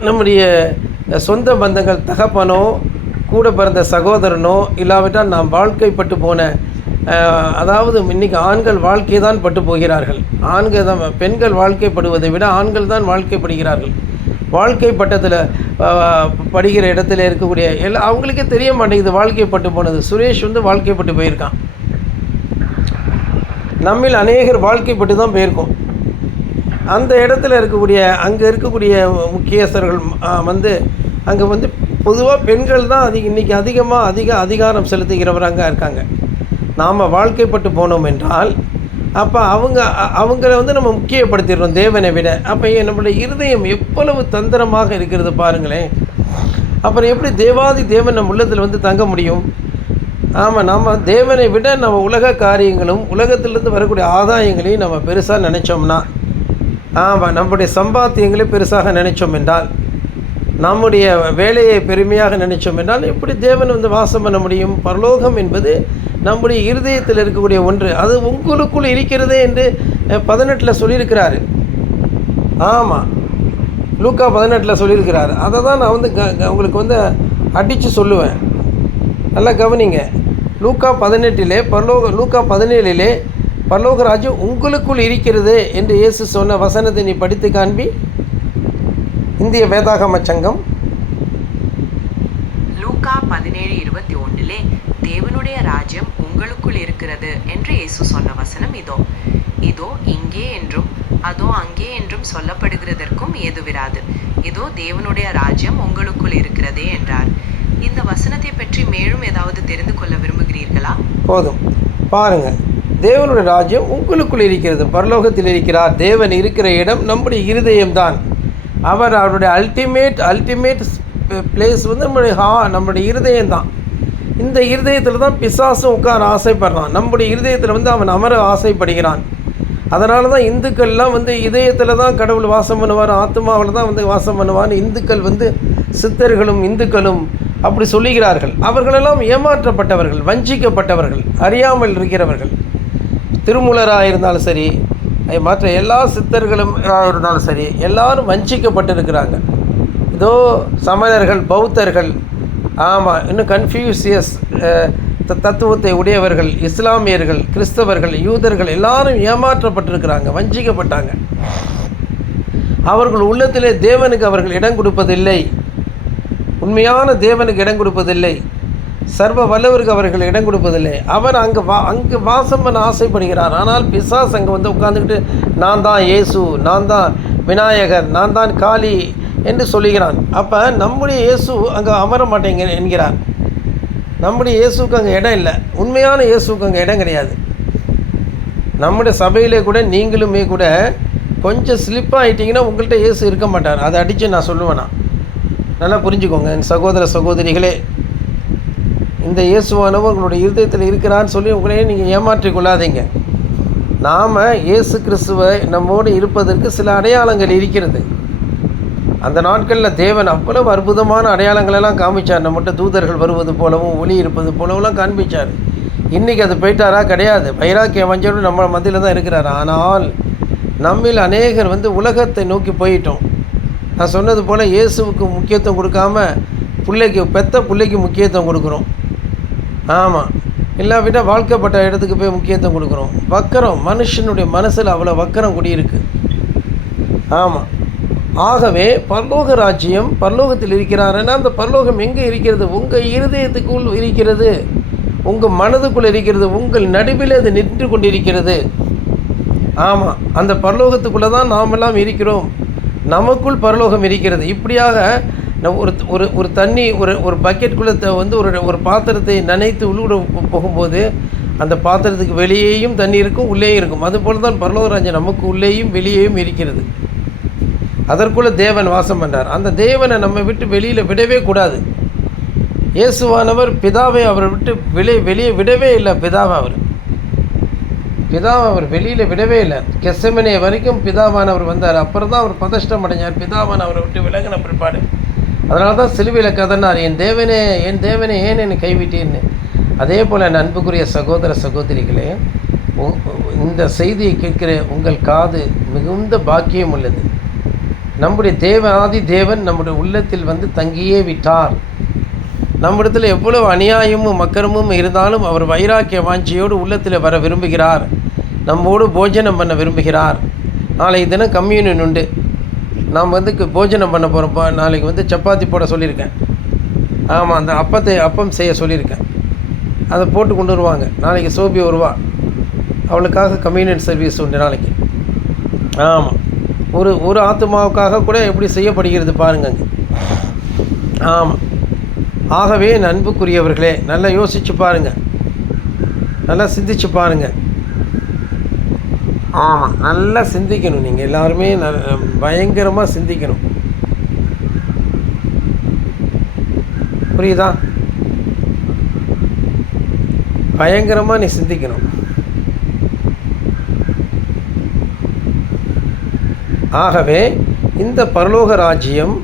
நம்முடைய சொந்த பந்தங்கள், தகப்பனோ கூட பிறந்த சகோதரனோ இல்லாவிட்டால் நாம் வாழ்க்கைப்பட்டு போன, அதாவது இன்றைக்கி ஆண்கள் வாழ்க்கை தான் பட்டு போகிறார்கள். ஆண்கள் தான், பெண்கள் வாழ்க்கைப்படுவதை விட ஆண்கள் தான் வாழ்க்கைப்படுகிறார்கள். வாழ்க்கை பட்டத்தில் படிக்கிற இடத்துல இருக்கக்கூடிய அவங்களுக்கே தெரிய மாட்டேங்குது வாழ்க்கைப்பட்டு போனது. சுரேஷ் வந்து வாழ்க்கைப்பட்டு போயிருக்கான். நம்மில் அநேகர் வாழ்க்கைப்பட்டு தான் போயிருக்கோம். அந்த இடத்துல அங்கே இருக்கக்கூடிய முக்கியஸ்தர்கள் வந்து அங்கே வந்து பொதுவாக பெண்கள் தான் இன்றைக்கி அதிகாரம் செலுத்துகிறவராங்க இருக்காங்க. நாம் வாழ்க்கைப்பட்டு போனோம் என்றால் அப்போ அவங்கள வந்து நம்ம முக்கியப்படுத்திடுறோம் தேவனை விட. அப்போ நம்மளுடைய இருதயம் எவ்வளவு தந்திரமாக இருக்கிறது பாருங்களேன். அப்புறம் எப்படி தேவாதி தேவன் நம்ம உள்ளத்தில் வந்து தங்க முடியும்? ஆமாம், நம்ம தேவனை விட நம்ம உலக காரியங்களும் உலகத்திலேருந்து வரக்கூடிய ஆதாயங்களையும் நம்ம பெருசாக நினச்சோம்னா, ஆமாம், நம்முடைய சம்பாத்தியங்களை பெருசாக நினைச்சோம் என்றால், நம்முடைய வேலையை பெருமையாக நினைச்சோம் என்றால் எப்படி தேவன் வந்து வாசம் பண்ண முடியும்? பரலோகம் என்பது நம்முடைய இருதயத்தில் இருக்கக்கூடிய ஒன்று. அது உங்களுக்குள் இருக்கிறதே என்று 18 சொல்லியிருக்கிறாரு. ஆமாம், லூக்கா 18 சொல்லியிருக்கிறாரு. அதை தான் நான் வந்து உங்களுக்கு வந்து அடித்து சொல்லுவேன். நல்லா கவனிங்க. லூக்கா 18 லூக்கா 17 பரலோக ராஜ்யம் உங்களுக்குள் இருக்கிறது என்று இயேசு சொன்ன வசனத்தை நீ படித்து காண்பி. இந்திய வேதாகம சங்கம் லூக்கா 17:21 தேவனுடைய ராஜ்யம் உங்களுக்குள் இருக்கிறது என்று இயேசு சொன்ன வசனம் இதோ இங்கே என்றும் அதோ அங்கே என்றும் சொல்லப்படுகிறதற்கும் ஏதுவிராது. இதோ தேவனுடைய ராஜ்யம் உங்களுக்குள் இருக்கிறதே என்றார். இந்த வசனத்தை பற்றி மேலும் ஏதாவது தெரிந்து கொள்ள விரும்புகிறீர்களா? போதும், பாருங்கள். தேவனுடைய ராஜ்யம் உங்களுக்குள் இருக்கிறது. பரலோகத்தில் இருக்கிறார். தேவன் இருக்கிற இடம் நம்முடைய இருதயம்தான். அவருடைய அல்டிமேட் பிளேஸ் வந்து நம்முடைய இருதயம்தான். இந்த இருதயத்தில் தான் பிசாசும் உட்கார ஆசைப்படுறான். நம்முடைய இருதயத்தில் வந்து அவன் அமர ஆசைப்படுகிறான். அதனால தான் இந்துக்கள்லாம் வந்து இதயத்தில் தான் கடவுள் வாசம் பண்ணுவார், ஆத்மாவில் தான் வந்து வாசம் பண்ணுவார். இந்துக்கள் வந்து சித்தர்களும் இந்துக்களும் அப்படி சொல்லுகிறார்கள். அவர்களெல்லாம் ஏமாற்றப்பட்டவர்கள், வஞ்சிக்கப்பட்டவர்கள், அறியாமல் இருக்கிறவர்கள். திருமூலராக இருந்தாலும் சரி, மற்ற எல்லா சித்தர்களும் இருந்தாலும் சரி, எல்லாரும் வஞ்சிக்கப்பட்டிருக்கிறாங்க. இதோ சமணர்கள், பௌத்தர்கள், ஆமாம், இன்னும் கன்ஃபியூசியஸ் தத்துவத்தை உடையவர்கள், இஸ்லாமியர்கள், கிறிஸ்தவர்கள், யூதர்கள் எல்லாரும் ஏமாற்றப்பட்டிருக்கிறாங்க, வஞ்சிக்கப்பட்டாங்க. அவர்கள் உள்ளத்திலே தேவனுக்கு அவர்கள் இடம் கொடுப்பதில்லை, உண்மையான தேவனுக்கு இடம் கொடுப்பதில்லை, சர்வ வல்லவருக்கு அவர்கள் இடம் கொடுப்பதில்லை. அவர் அங்கே வாசம் பண்ண ஆசைப்படுகிறார். ஆனால் பிசாசு அங்கே வந்து உட்காந்துக்கிட்டு நான் தான் இயேசு, நான் தான் விநாயகர், நான் தான் காளி என்று சொல்லுகிறான். அப்போ நம்முடைய இயேசு அங்கே அமர மாட்டேங்க என்கிறார். நம்முடைய இயேசுக்கு அங்கே இடம் இல்லை, உண்மையான இயேசுக்கு அங்கே இடம் கிடையாது. நம்முடைய சபையிலே கூட நீங்களுமே கூட கொஞ்சம் ஸ்லிப்பாக ஆகிட்டிங்கன்னா உங்கள்கிட்ட இயேசு இருக்க மாட்டார். அதை அடித்து நான் சொல்லுவேன். நல்லா புரிஞ்சுக்கோங்க என் சகோதர சகோதரிகளே, இந்த இயேசுவானவர் உங்களுடைய இருதயத்தில் இருக்கிறான்னு சொல்லி உங்களையே நீங்கள் ஏமாற்றிக் கொள்ளாதீங்க. நாம் இயேசு கிறிஸ்துவை நம்மோடு இருப்பதற்கு சில அடையாளங்கள் இருக்கிறது. அந்த நாட்களில் தேவன் அவ்வளவு அற்புதமான அடையாளங்களெல்லாம் காமிச்சார். நம்மகிட்ட தூதர்கள் வருவது போலவும் ஒளி இருப்பது போலவும் காண்பிச்சார். இன்றைக்கி அது போயிட்டாரா? கிடையாது. வைராக்கிய வஞ்சரும் நம்ம மத்தியில் தான் இருக்கிறார். ஆனால் நம்மில் அநேகர் வந்து உலகத்தை நோக்கி போயிட்டோம். நான் சொன்னது போல் இயேசுவுக்கு முக்கியத்துவம் கொடுக்காம பெத்த பிள்ளைக்கு முக்கியத்துவம் கொடுக்குறோம். ஆமாம், இல்லாவிட்ட வாழ்க்கைப்பட்ட இடத்துக்கு போய் முக்கியத்துவம் கொடுக்குறோம். வக்கரம், மனுஷனுடைய மனசில் அவ்வளோ வக்கரம் குடியிருக்கு. ஆமாம், ஆகவே பரலோக ராஜ்யம் பரலோகத்தில் இருக்கிறாருன்னா அந்த பரலோகம் எங்கே இருக்கிறது? உங்கள் இருதயத்துக்குள் இருக்கிறது, உங்கள் மனதுக்குள் இருக்கிறது, உங்கள் நடுவில் அது நின்று கொண்டிருக்கிறது. ஆமாம், அந்த பரலோகத்துக்குள்ளே தான் நாமெல்லாம் இருக்கிறோம். நமக்குள் பரலோகம் இருக்கிறது. இப்படியாக ஒரு தண்ணி ஒரு பக்கெட்டுக்குள்ளே வந்து ஒரு பாத்திரத்தை நனைத்து உள்ளூட போகும்போது அந்த பாத்திரத்துக்கு வெளியேயும் தண்ணி இருக்கும், உள்ளேயும் இருக்கும். அதுபோல் தான் பரலோக ராஜ்யம் நமக்கு உள்ளேயும் வெளியேயும் இருக்கிறது. அதற்குள்ளே தேவன் வாசம் பண்ணுறார். அந்த தேவனை நம்ம விட்டு வெளியில் விடவே கூடாது. இயேசுவானவர் பிதாவை அவரை விட்டு வெளியே விடவே இல்லை. பிதாவை அவர் வெளியில் விடவே இல்லை. கெத்செமனே வரைக்கும் பிதாவானவர் வந்தார். அப்புறம் தான் அவர் பதஷ்டம் அடைஞ்சார், பிதாவான அவரை விட்டு விலகின பிற்பாடு. அதனால தான் சிலுவையில் கதனார், என் தேவனே ஏன் என்னை கைவிட்டீர்னு. அதே போல் என் அன்புக்குரிய சகோதர சகோதரிகளே, இந்த செய்தியை கேட்கிற உங்கள் காது மிகுந்த பாக்கியம் உள்ளது. நம்முடைய தேவன் நம்முடைய உள்ளத்தில் வந்து தங்கியே விட்டார். நம்மிடத்தில் எவ்வளவு அநியாயமும் மக்கரமும் இருந்தாலும் அவர் வைராக்கிய வாஞ்சியோடு உள்ளத்தில் வர விரும்புகிறார், நம்மோடு போஜனம் பண்ண விரும்புகிறார். நாளைக்கு தினம் கம்யூனியன் உண்டு. நாம் வந்து போஜனம் பண்ண போகிறோம்ப்பா. நாளைக்கு வந்து சப்பாத்தி போட சொல்லியிருக்கேன். ஆமாம், அந்த அப்பம் செய்ய சொல்லியிருக்கேன். அதை போட்டு கொண்டு வருவாங்க. நாளைக்கு சோபி வருவா, அவளுக்காக கம்யூனியன் சர்வீஸ் உண்டு நாளைக்கு. ஆமாம், ஒரு ஆத்மாவுக்காக கூட எப்படி செய்யப்படுகிறது பாருங்க. ஆமாம், ஆகவே அன்புக்குரியவர்களே, நல்லா யோசித்து பாருங்கள், நல்லா சிந்திச்சு பாருங்கள். ஆமாம், நல்லா சிந்திக்கணும். நீங்கள் எல்லாருமே பயங்கரமாக சிந்திக்கணும். புரியுதா? பயங்கரமாக நீ சிந்திக்கணும். ஆகவே இந்த பரலோக ராஜ்யம்,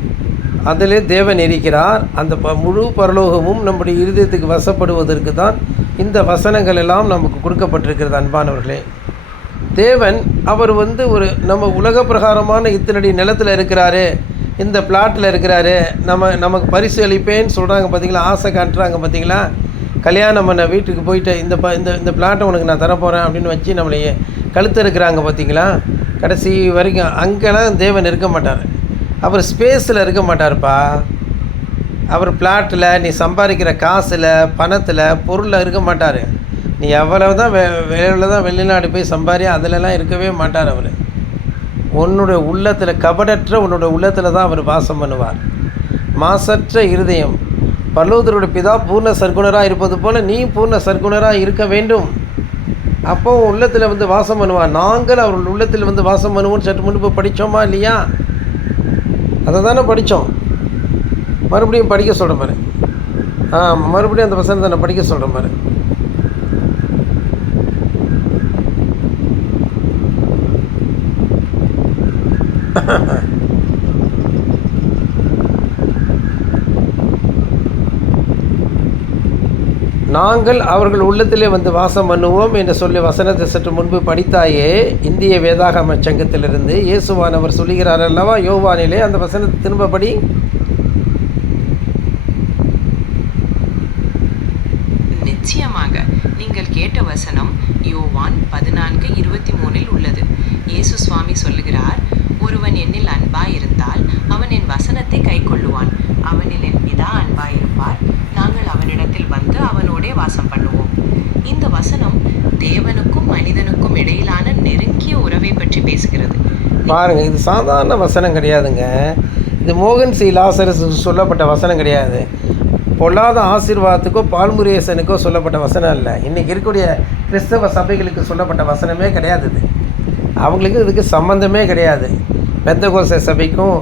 அதிலே தேவன் இருக்கிறார். அந்த முழு பரலோகமும் நம்முடைய இருதயத்துக்கு வசப்படுவதற்கு தான் இந்த வசனங்கள் எல்லாம் நமக்கு கொடுக்கப்பட்டிருக்கிறது. அன்பானவர்களே, தேவன் அவர் வந்து நம்ம உலக பிரகாரமான இத்தனடி நிலத்தில் இருக்கிறாரு, இந்த பிளாட்டில் இருக்கிறாரு, நமக்கு பரிசு அளிப்பேன்னு சொல்கிறாங்க பார்த்தீங்களா, ஆசை காட்டுறாங்க பார்த்தீங்களா. கல்யாணம் பண்ண வீட்டுக்கு போயிட்டு இந்த பிளாட்டை உனக்கு நான் தரப்போகிறேன் அப்படின்னு வச்சு நம்மளையே கழுத்து இருக்கிறாங்க பார்த்தீங்களா. கடைசி வரைக்கும் அங்கெல்லாம் தேவன் இருக்க மாட்டார். அவர் ஸ்பேஸில் இருக்க மாட்டார்ப்பா. அவர் பிளாட்டில், நீ சம்பாதிக்கிற காசில், பணத்தில், பொருளில் இருக்க மாட்டார். நீ எவ்வளவு தான் வெளிநாடு போய் அதிலெல்லாம் இருக்கவே மாட்டார். அவர் உன்னுடைய உள்ளத்தில், கபடற்ற உன்னுடைய உள்ளத்தில் தான் அவர் வாசம் பண்ணுவார். மாசற்ற இருதயம். பரலோகத்தினுடைய பிதா பூர்ண சர்க்குணராக இருப்பது போல் நீ பூர்ண சர்க்குணராக இருக்க வேண்டும். அப்போ உள்ளத்தில் வந்து வாசம் பண்ணுவார். நாங்கள் அவர்கள் உள்ளத்தில் வந்து வாசம் பண்ணுவோம்னு சற்று முன்பு படித்தோமா இல்லையா? அதை தானே படித்தோம். மறுபடியும் படிக்க சொல்கிறேன் பாரு. மறுபடியும் அந்த வசனத்தை நான் படிக்க சொல்கிறேன் பாரு. நாங்கள் அவர்கள் உள்ளத்திலே வந்து வாசம் பண்ணுவோம் என்று சொல்லி வசனத்தை சற்று முன்பு படித்தாயே. இந்திய வேதாகம சங்கத்திலிருந்து இயேசுவானவர் சொல்லுகிறார் அல்லவா யோவானிலே. அந்த வசனத்தை திரும்ப படி. நிச்சயமாக நீங்கள் கேட்ட வசனம் யோவான் 14:23 உள்ளது. இயேசு சுவாமி சொல்லுகிறார், ஒருவன் என்னில் அன்பாயிருந்தால் அவன் என் வசனத்தை கைக்கொள்ளுவான். அவனில் என் பிதா அன்பாயிருப்பார். நாங்கள் அவனிடத்தில் வந்து அவனோடே வாசம் பண்ணுவோம். இந்த வசனம் தேவனுக்கும் மனிதனுக்கும் இடையிலான நெருங்கிய உறவை பற்றி பேசுகிறது. பாருங்க, இது சாதாரண வசனம் கிடையாதுங்க. இது மோகன் சி லாசரஸ் சொல்லப்பட்ட வசனம் கிடையாது. பொல்லாத ஆசீர்வாதத்துக்கோ பால்முருகேசனுக்கோ சொல்லப்பட்ட வசனம் இல்லை. இன்றைக்கி இருக்கக்கூடிய கிறிஸ்தவ சபைகளுக்கு சொல்லப்பட்ட வசனமே கிடையாது. இது அவங்களுக்கு இதுக்கு சம்மந்தமே கிடையாது. பெந்தகோஸ்தே சபைக்கும்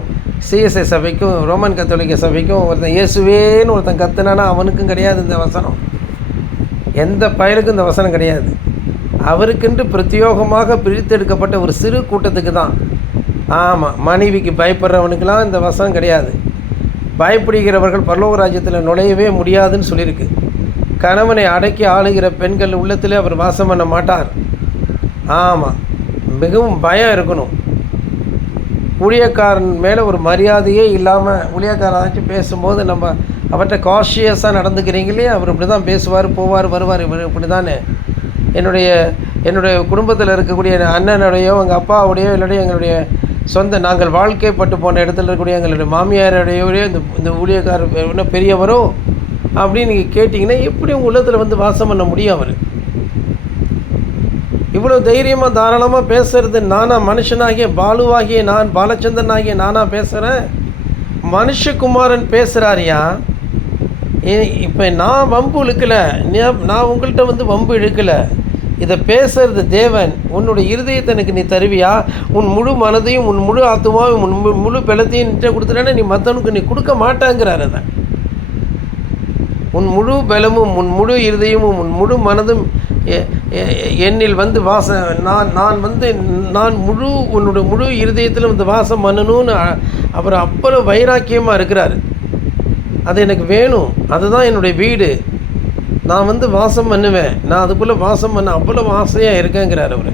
சிஎஸ்ஐ சபைக்கும் ரோமன் கத்தோலிக்க சபைக்கும் ஒருத்தன் இயேசுவேன்னு ஒருத்தன் கத்துனானா அவனுக்கும் கிடையாது இந்த வசனம். எந்த பயலுக்கும் இந்த வசனம் கிடையாது. அவருக்கென்று பிரத்யோகமாக பிரித்தெடுக்கப்பட்ட ஒரு சிறு கூட்டத்துக்கு தான். ஆமாம், மனைவிக்கு பயப்படுறவனுக்கெல்லாம் இந்த வசனம் கிடையாது. பயப்படுகிறவர்கள் பரலோக ராஜ்யத்தில் நுழையவே முடியாதுன்னு சொல்லியிருக்கு. கணவனை அடக்கி ஆளுகிற பெண்கள் உள்ளத்திலே அவர் வாசம் பண்ண மாட்டார். ஆமாம், மிகவும் பயம் இருக்கணும். ஊழியக்காரன் மேலே ஒரு மரியாதையே இல்லாமல் ஊழியக்காரனாச்சும் பேசும்போது நம்ம அவர்கிட்ட காஷியஸாக நடந்துக்கிறீங்களே, அவர் இப்படி தான் பேசுவார், போவார், வருவார், இவர் இப்படி தானே. என்னுடைய குடும்பத்தில் இருக்கக்கூடிய அண்ணனுடையோ எங்கள் அப்பாவுடையோ இல்லையோ எங்களுடைய சொந்த நாங்கள் வாழ்க்கைப்பட்டு போன இடத்துல இருக்கக்கூடிய எங்களுடைய மாமியாருடையோ இந்த ஊழியக்காரர் என்ன பெரியவரோ அப்படின்னு நீங்கள் கேட்டிங்கன்னா எப்படி உங்கள் உள்ளத்தில் வந்து வாசம் பண்ண முடியும்? அவர் இவ்வளோ தைரியமாக தாராளமாக பேசுகிறது நானா? மனுஷனாகிய பாலுவாகிய நான், பாலச்சந்திரன் ஆகிய நானா பேசுகிறேன்? மனுஷகுமாரன் பேசுகிறாரியா? இப்போ நான் வம்பு இழுக்கலை, நான் உங்கள்கிட்ட வந்து வம்பு இழுக்கலை. இதை பேசுறது தேவன். உன்னுடைய இருதயத்தை எனக்கு நீ தருவியா? உன் முழு மனதையும் உன் முழு ஆத்துமாவும் உன் முழு பலத்தையும் நிட்ட கொடுத்துட்டேன்னா நீ மற்றவனுக்கு நீ கொடுக்க மாட்டாங்கிறார். அதை உன் முழு பலமும் உன் முழு இருதயமும் உன் முழு மனதும் என்னில் வந்து நான் முழு உன்னுடைய முழு இருதயத்தில் வந்து வாசம் பண்ணணும்னு அவர் அவ்வளோ வைராக்கியமாக இருக்கிறார். அது எனக்கு வேணும், அதுதான் என்னுடைய வீடு, நான் வந்து வாசம் பண்ணுவேன், நான் அதுக்குள்ளே வாசம் பண்ண அவ்வளோ ஆசையாக இருக்கேங்கிறார் அவர்.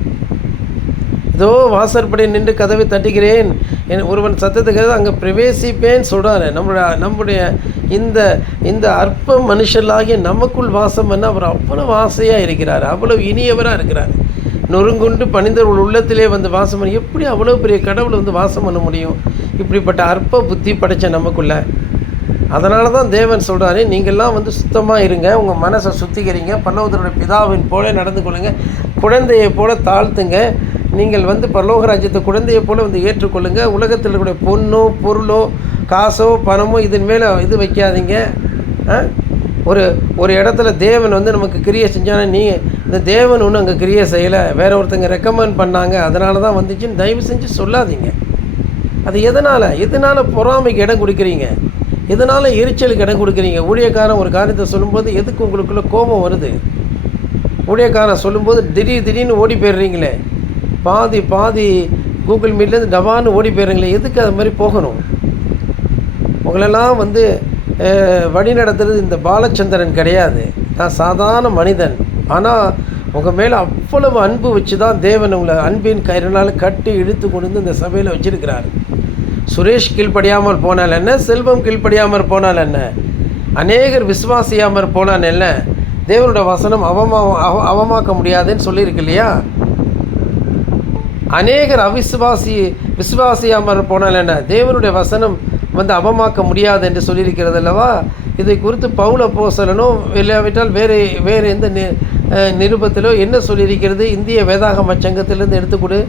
ஏதோ வாசற்படி நின்று கதவை தட்டுகிறேன், ஒருவன் சத்தத்துக்கு அங்கே பிரவேசிப்பேன்னு சொல்கிறாரு. நம்முடைய இந்த அற்ப மனுஷர்களாகிய நமக்குள் வாசம் பண்ண அவர் அவ்வளோ ஆசையாக இருக்கிறார், அவ்வளோ இனியவராக இருக்கிறார். நொறுங்குண்டு பணிந்தவர்கள் உள்ளத்திலே வந்து வாசம் பண்ணி எப்படி அவ்வளோ பெரிய கடவுளை வந்து வாசம் பண்ண முடியும்? இப்படிப்பட்ட அற்ப புத்தி படைச்ச நமக்குள்ள. அதனால தான் தேவன் சொல்கிறாரு, நீங்கள்லாம் வந்து சுத்தமாக இருங்க, உங்கள் மனசை சுத்திகரிங்க, பரலோகத்தினுடைய பிதாவின் போல நடந்து கொள்ளுங்க, குழந்தையை போல தாழ்த்துங்க, நீங்கள் வந்து பரலோக ராஜ்யத்தை குழந்தையை போல வந்து ஏற்றுக்கொள்ளுங்க. உலகத்தில் இருக்கக்கூடிய பொண்ணோ பொருளோ காசோ பணமோ இதன் மேலே இது வைக்காதீங்க. ஒரு இடத்துல தேவன் வந்து நமக்கு கிரியை செஞ்சானா நீ இந்த தேவன் ஒன்று அங்கே கிரியை செய்யலை, வேற ஒருத்தங்க ரெக்கமெண்ட் பண்ணாங்க அதனால தான் வந்துச்சுன்னு தயவு செஞ்சு சொல்லாதீங்க. அது எதனால் பொறாமைக்கு இடம் கொடுக்குறீங்க? எதனால் எரிச்சலுக்கு இடம் கொடுக்குறீங்க? ஊழியக்காரன் ஒரு காரியத்தை சொல்லும்போது எதுக்கு உங்களுக்குள்ளே கோபம் வருது? ஊழியக்காரன் சொல்லும்போது திடீர்னு ஓடி போயிடுறீங்களே, பாதி கூகுள் மீட்லேருந்து டபான்னு ஓடி போயிடுறீங்களே, எதுக்கு அது மாதிரி போகணும்? உங்களெல்லாம் வந்து வழி நடத்துறது இந்த பாலச்சந்திரன் கிடையாது, நான் சாதாரண மனிதன். ஆனால் உங்கள் மேலே அவ்வளவு அன்பு வச்சு தான் தேவன் உங்களை அன்பின் கயிறுனால் கட்டி இழுத்து கொண்டு வந்து இந்த சபையில் வச்சுருக்கிறார். சுரேஷ் கீழ்ப்படியாமல் போனால் என்ன, செல்வம் கீழ்ப்படியாமல் போனால் என்ன, அநேகர் விசுவாசியாமல் போனால் என்ன, தேவனுடைய வசனம் அவமாக்க முடியாதுன்னு சொல்லியிருக்கு இல்லையா? அநேகர் விசுவாசியாமல் போனால் என்ன, தேவனுடைய வசனம் வந்து அவமாக்க முடியாது என்று சொல்லியிருக்கிறது அல்லவா? இதை குறித்து பவுல் அப்போஸ்தலனோ இல்லாவிட்டால் வேறு எந்த நிருபத்திலோ என்ன சொல்லியிருக்கிறது? இந்திய வேதாகம சங்கத்திலிருந்து எடுத்துக்கொடு.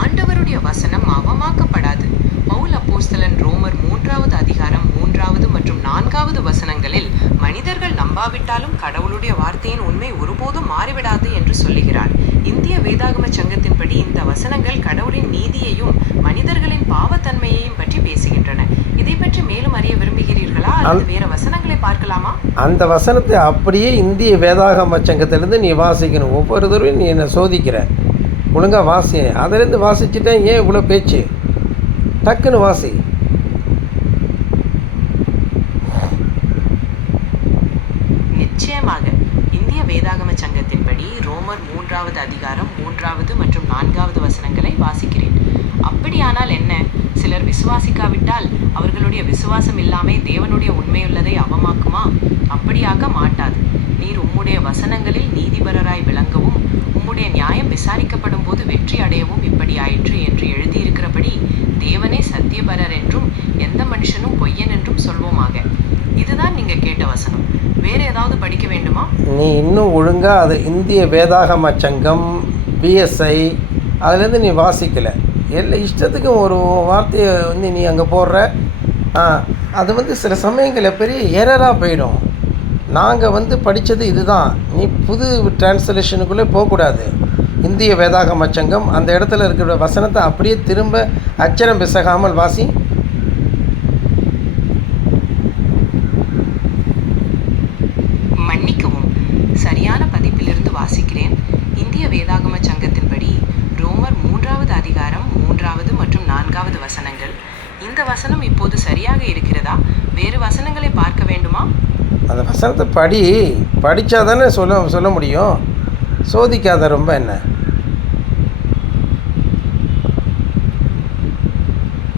ஆண்டவருடைய வசனம் அவமாக்கப்படாது. பவுல் அப்போஸ்தலன் ரோமர் 3வது அதிகாரம் 3வது மற்றும் 4வது வசனங்களில் மனிதர்கள் நம்பாவிட்டாலும் கடவுளுடைய வார்த்தையின் உண்மை ஒருபோதும் மாறிவிடாது என்று சொல்லுகிறார். இந்திய வேதாகம சங்கத்தின்படி இந்த வசனங்கள் கடவுளின் நீதியையும் மனிதர்களின் பாவத்தன்மையையும் பற்றி பேசுகின்றன. இதை பற்றி மேலும் அறிய விரும்புகிறீர்களா அல்லது வேற வசனங்களை பார்க்கலாமா? அந்த வசனத்தை அப்படியே இந்திய வேதாகம சங்கத்திலிருந்து நீ வாசிக்கணும். ஒவ்வொரு தடவையும் நீ என்னை சோதிக்கிற, ஒழுங்காக வாசி. அதிலிருந்து வாசிச்சுட்டேன், ஏன் இவ்வளோ பேச்சு? டக்குன்னு வாசி. நிச்சயமாக இந்திய வேதாகம சங்கத்தின்படி ரோமர் 3வது அதிகாரம் 3வது மற்றும் 4வது வசனங்களை வாசிக்கிறேன். அப்படியானால் என்ன? சில சிலர் விசுவாசிக்காவிட்டால் அவர்களுடைய விசுவாசம் இல்லாமல் தேவனுடைய உண்மையுள்ளதை அவமாக்குமா? அப்படியாக மாட்டாது. நீர் உம்முடைய வசனங்களில் நீதிபரராய் விளங்கவும் உம்முடைய நியாயம் விசாரிக்கப்படும் போது வெற்றி அடையவும் இப்படி ஆயிற்று என்று எழுதியிருக்கிறபடி தேவனே சத்தியபரர் என்றும் எந்த மனுஷனும் பொய்யன் என்றும் சொல்வோமாக. இதுதான் நீங்க கேட்ட வசனம். வேற ஏதாவது படிக்க வேண்டுமா? நீ இன்னும் ஒழுங்காக அது இந்திய வேதாகம சங்கம் பிஎஸ்ஐ அதுலேருந்து நீ வாசிக்கலை. எல்லா இஷ்டத்துக்கும் ஒரு வார்த்தையை வந்து நீ அங்கே போடுற. அது வந்து சில சமயங்களில் பெரிய எரராக போயிடும். நாங்கள் வந்து படித்தது இதுதான். நீ புது டிரான்ஸ்லேஷனுக்குள்ளே போகக்கூடாது. இந்திய வேதாகம சங்கம் அந்த இடத்துல இருக்கிற வசனத்தை அப்படியே திரும்ப அச்சரம் பிசகாமல் வாசி. மன்னிக்கவும், சரியான பதிப்பிலிருந்து வாசிக்கிறேன். இந்திய வேதாகம சங்கத்தின்படி ரோமர் 3வது அதிகாரம் 3வது மற்றும் 4வது வசனங்கள். இந்த வசனம் இப்போது சரியாக இருக்கிறதா? வேறு வசனங்களை பார்க்க வேண்டுமா? அந்த வசனத்தை படித்தா தானே சொல்ல முடியும். சோதிக்காத ரொம்ப என்ன.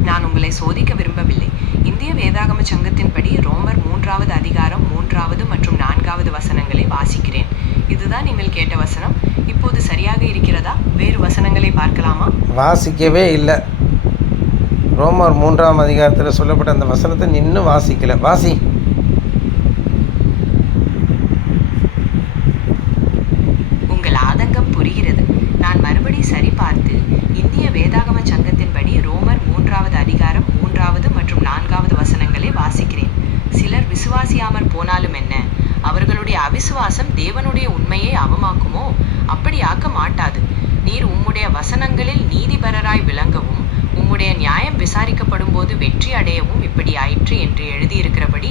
நான் உங்களை சோதிக்க விரும்பவில்லை. இந்திய வேதாகம சங்கத்தின்படி ரோமர் 3வது அதிகாரம் 3வது மற்றும் 4வது வசனங்களை வாசிக்கிறேன். இதுதான் நீங்கள் கேட்ட வசனம். இப்போது சரியாக இருக்கிறதா? வேறு வசனங்களை பார்க்கலாமா? வாசிக்கவே இல்லை. ரோமர் 3ஆம் அதிகாரத்தில் சொல்லப்பட்ட அந்த வசனத்தை இன்னும் வாசிக்கலை. வாசி. உங்கள் ஆதங்கம் புரிகிறது. நான் மறுபடி சரி பார்த்து இந்திய வேதாகம சங்கத்தின்படி ரோமர் 3வது அதிகாரம் 3வது மற்றும் 4வது வசனங்களை வாசிக்கிறேன். சிலர் விசுவாசியாமற் போனாலும் என்ன? அவர்களுடைய அவிசுவாசம் தேவனுடைய உண்மையை அவமாக்குமோ? அப்படி ஆக்க மாட்டாது. நீர் உம்முடைய வசனங்களில் நீதிபரராய் விளங்கவும் உம்முடைய நியாயம் விசாரிக்கப்படும் போது வெற்றி அடையவும் இப்படி ஆயிற்று என்று எழுதியிருக்கிறபடி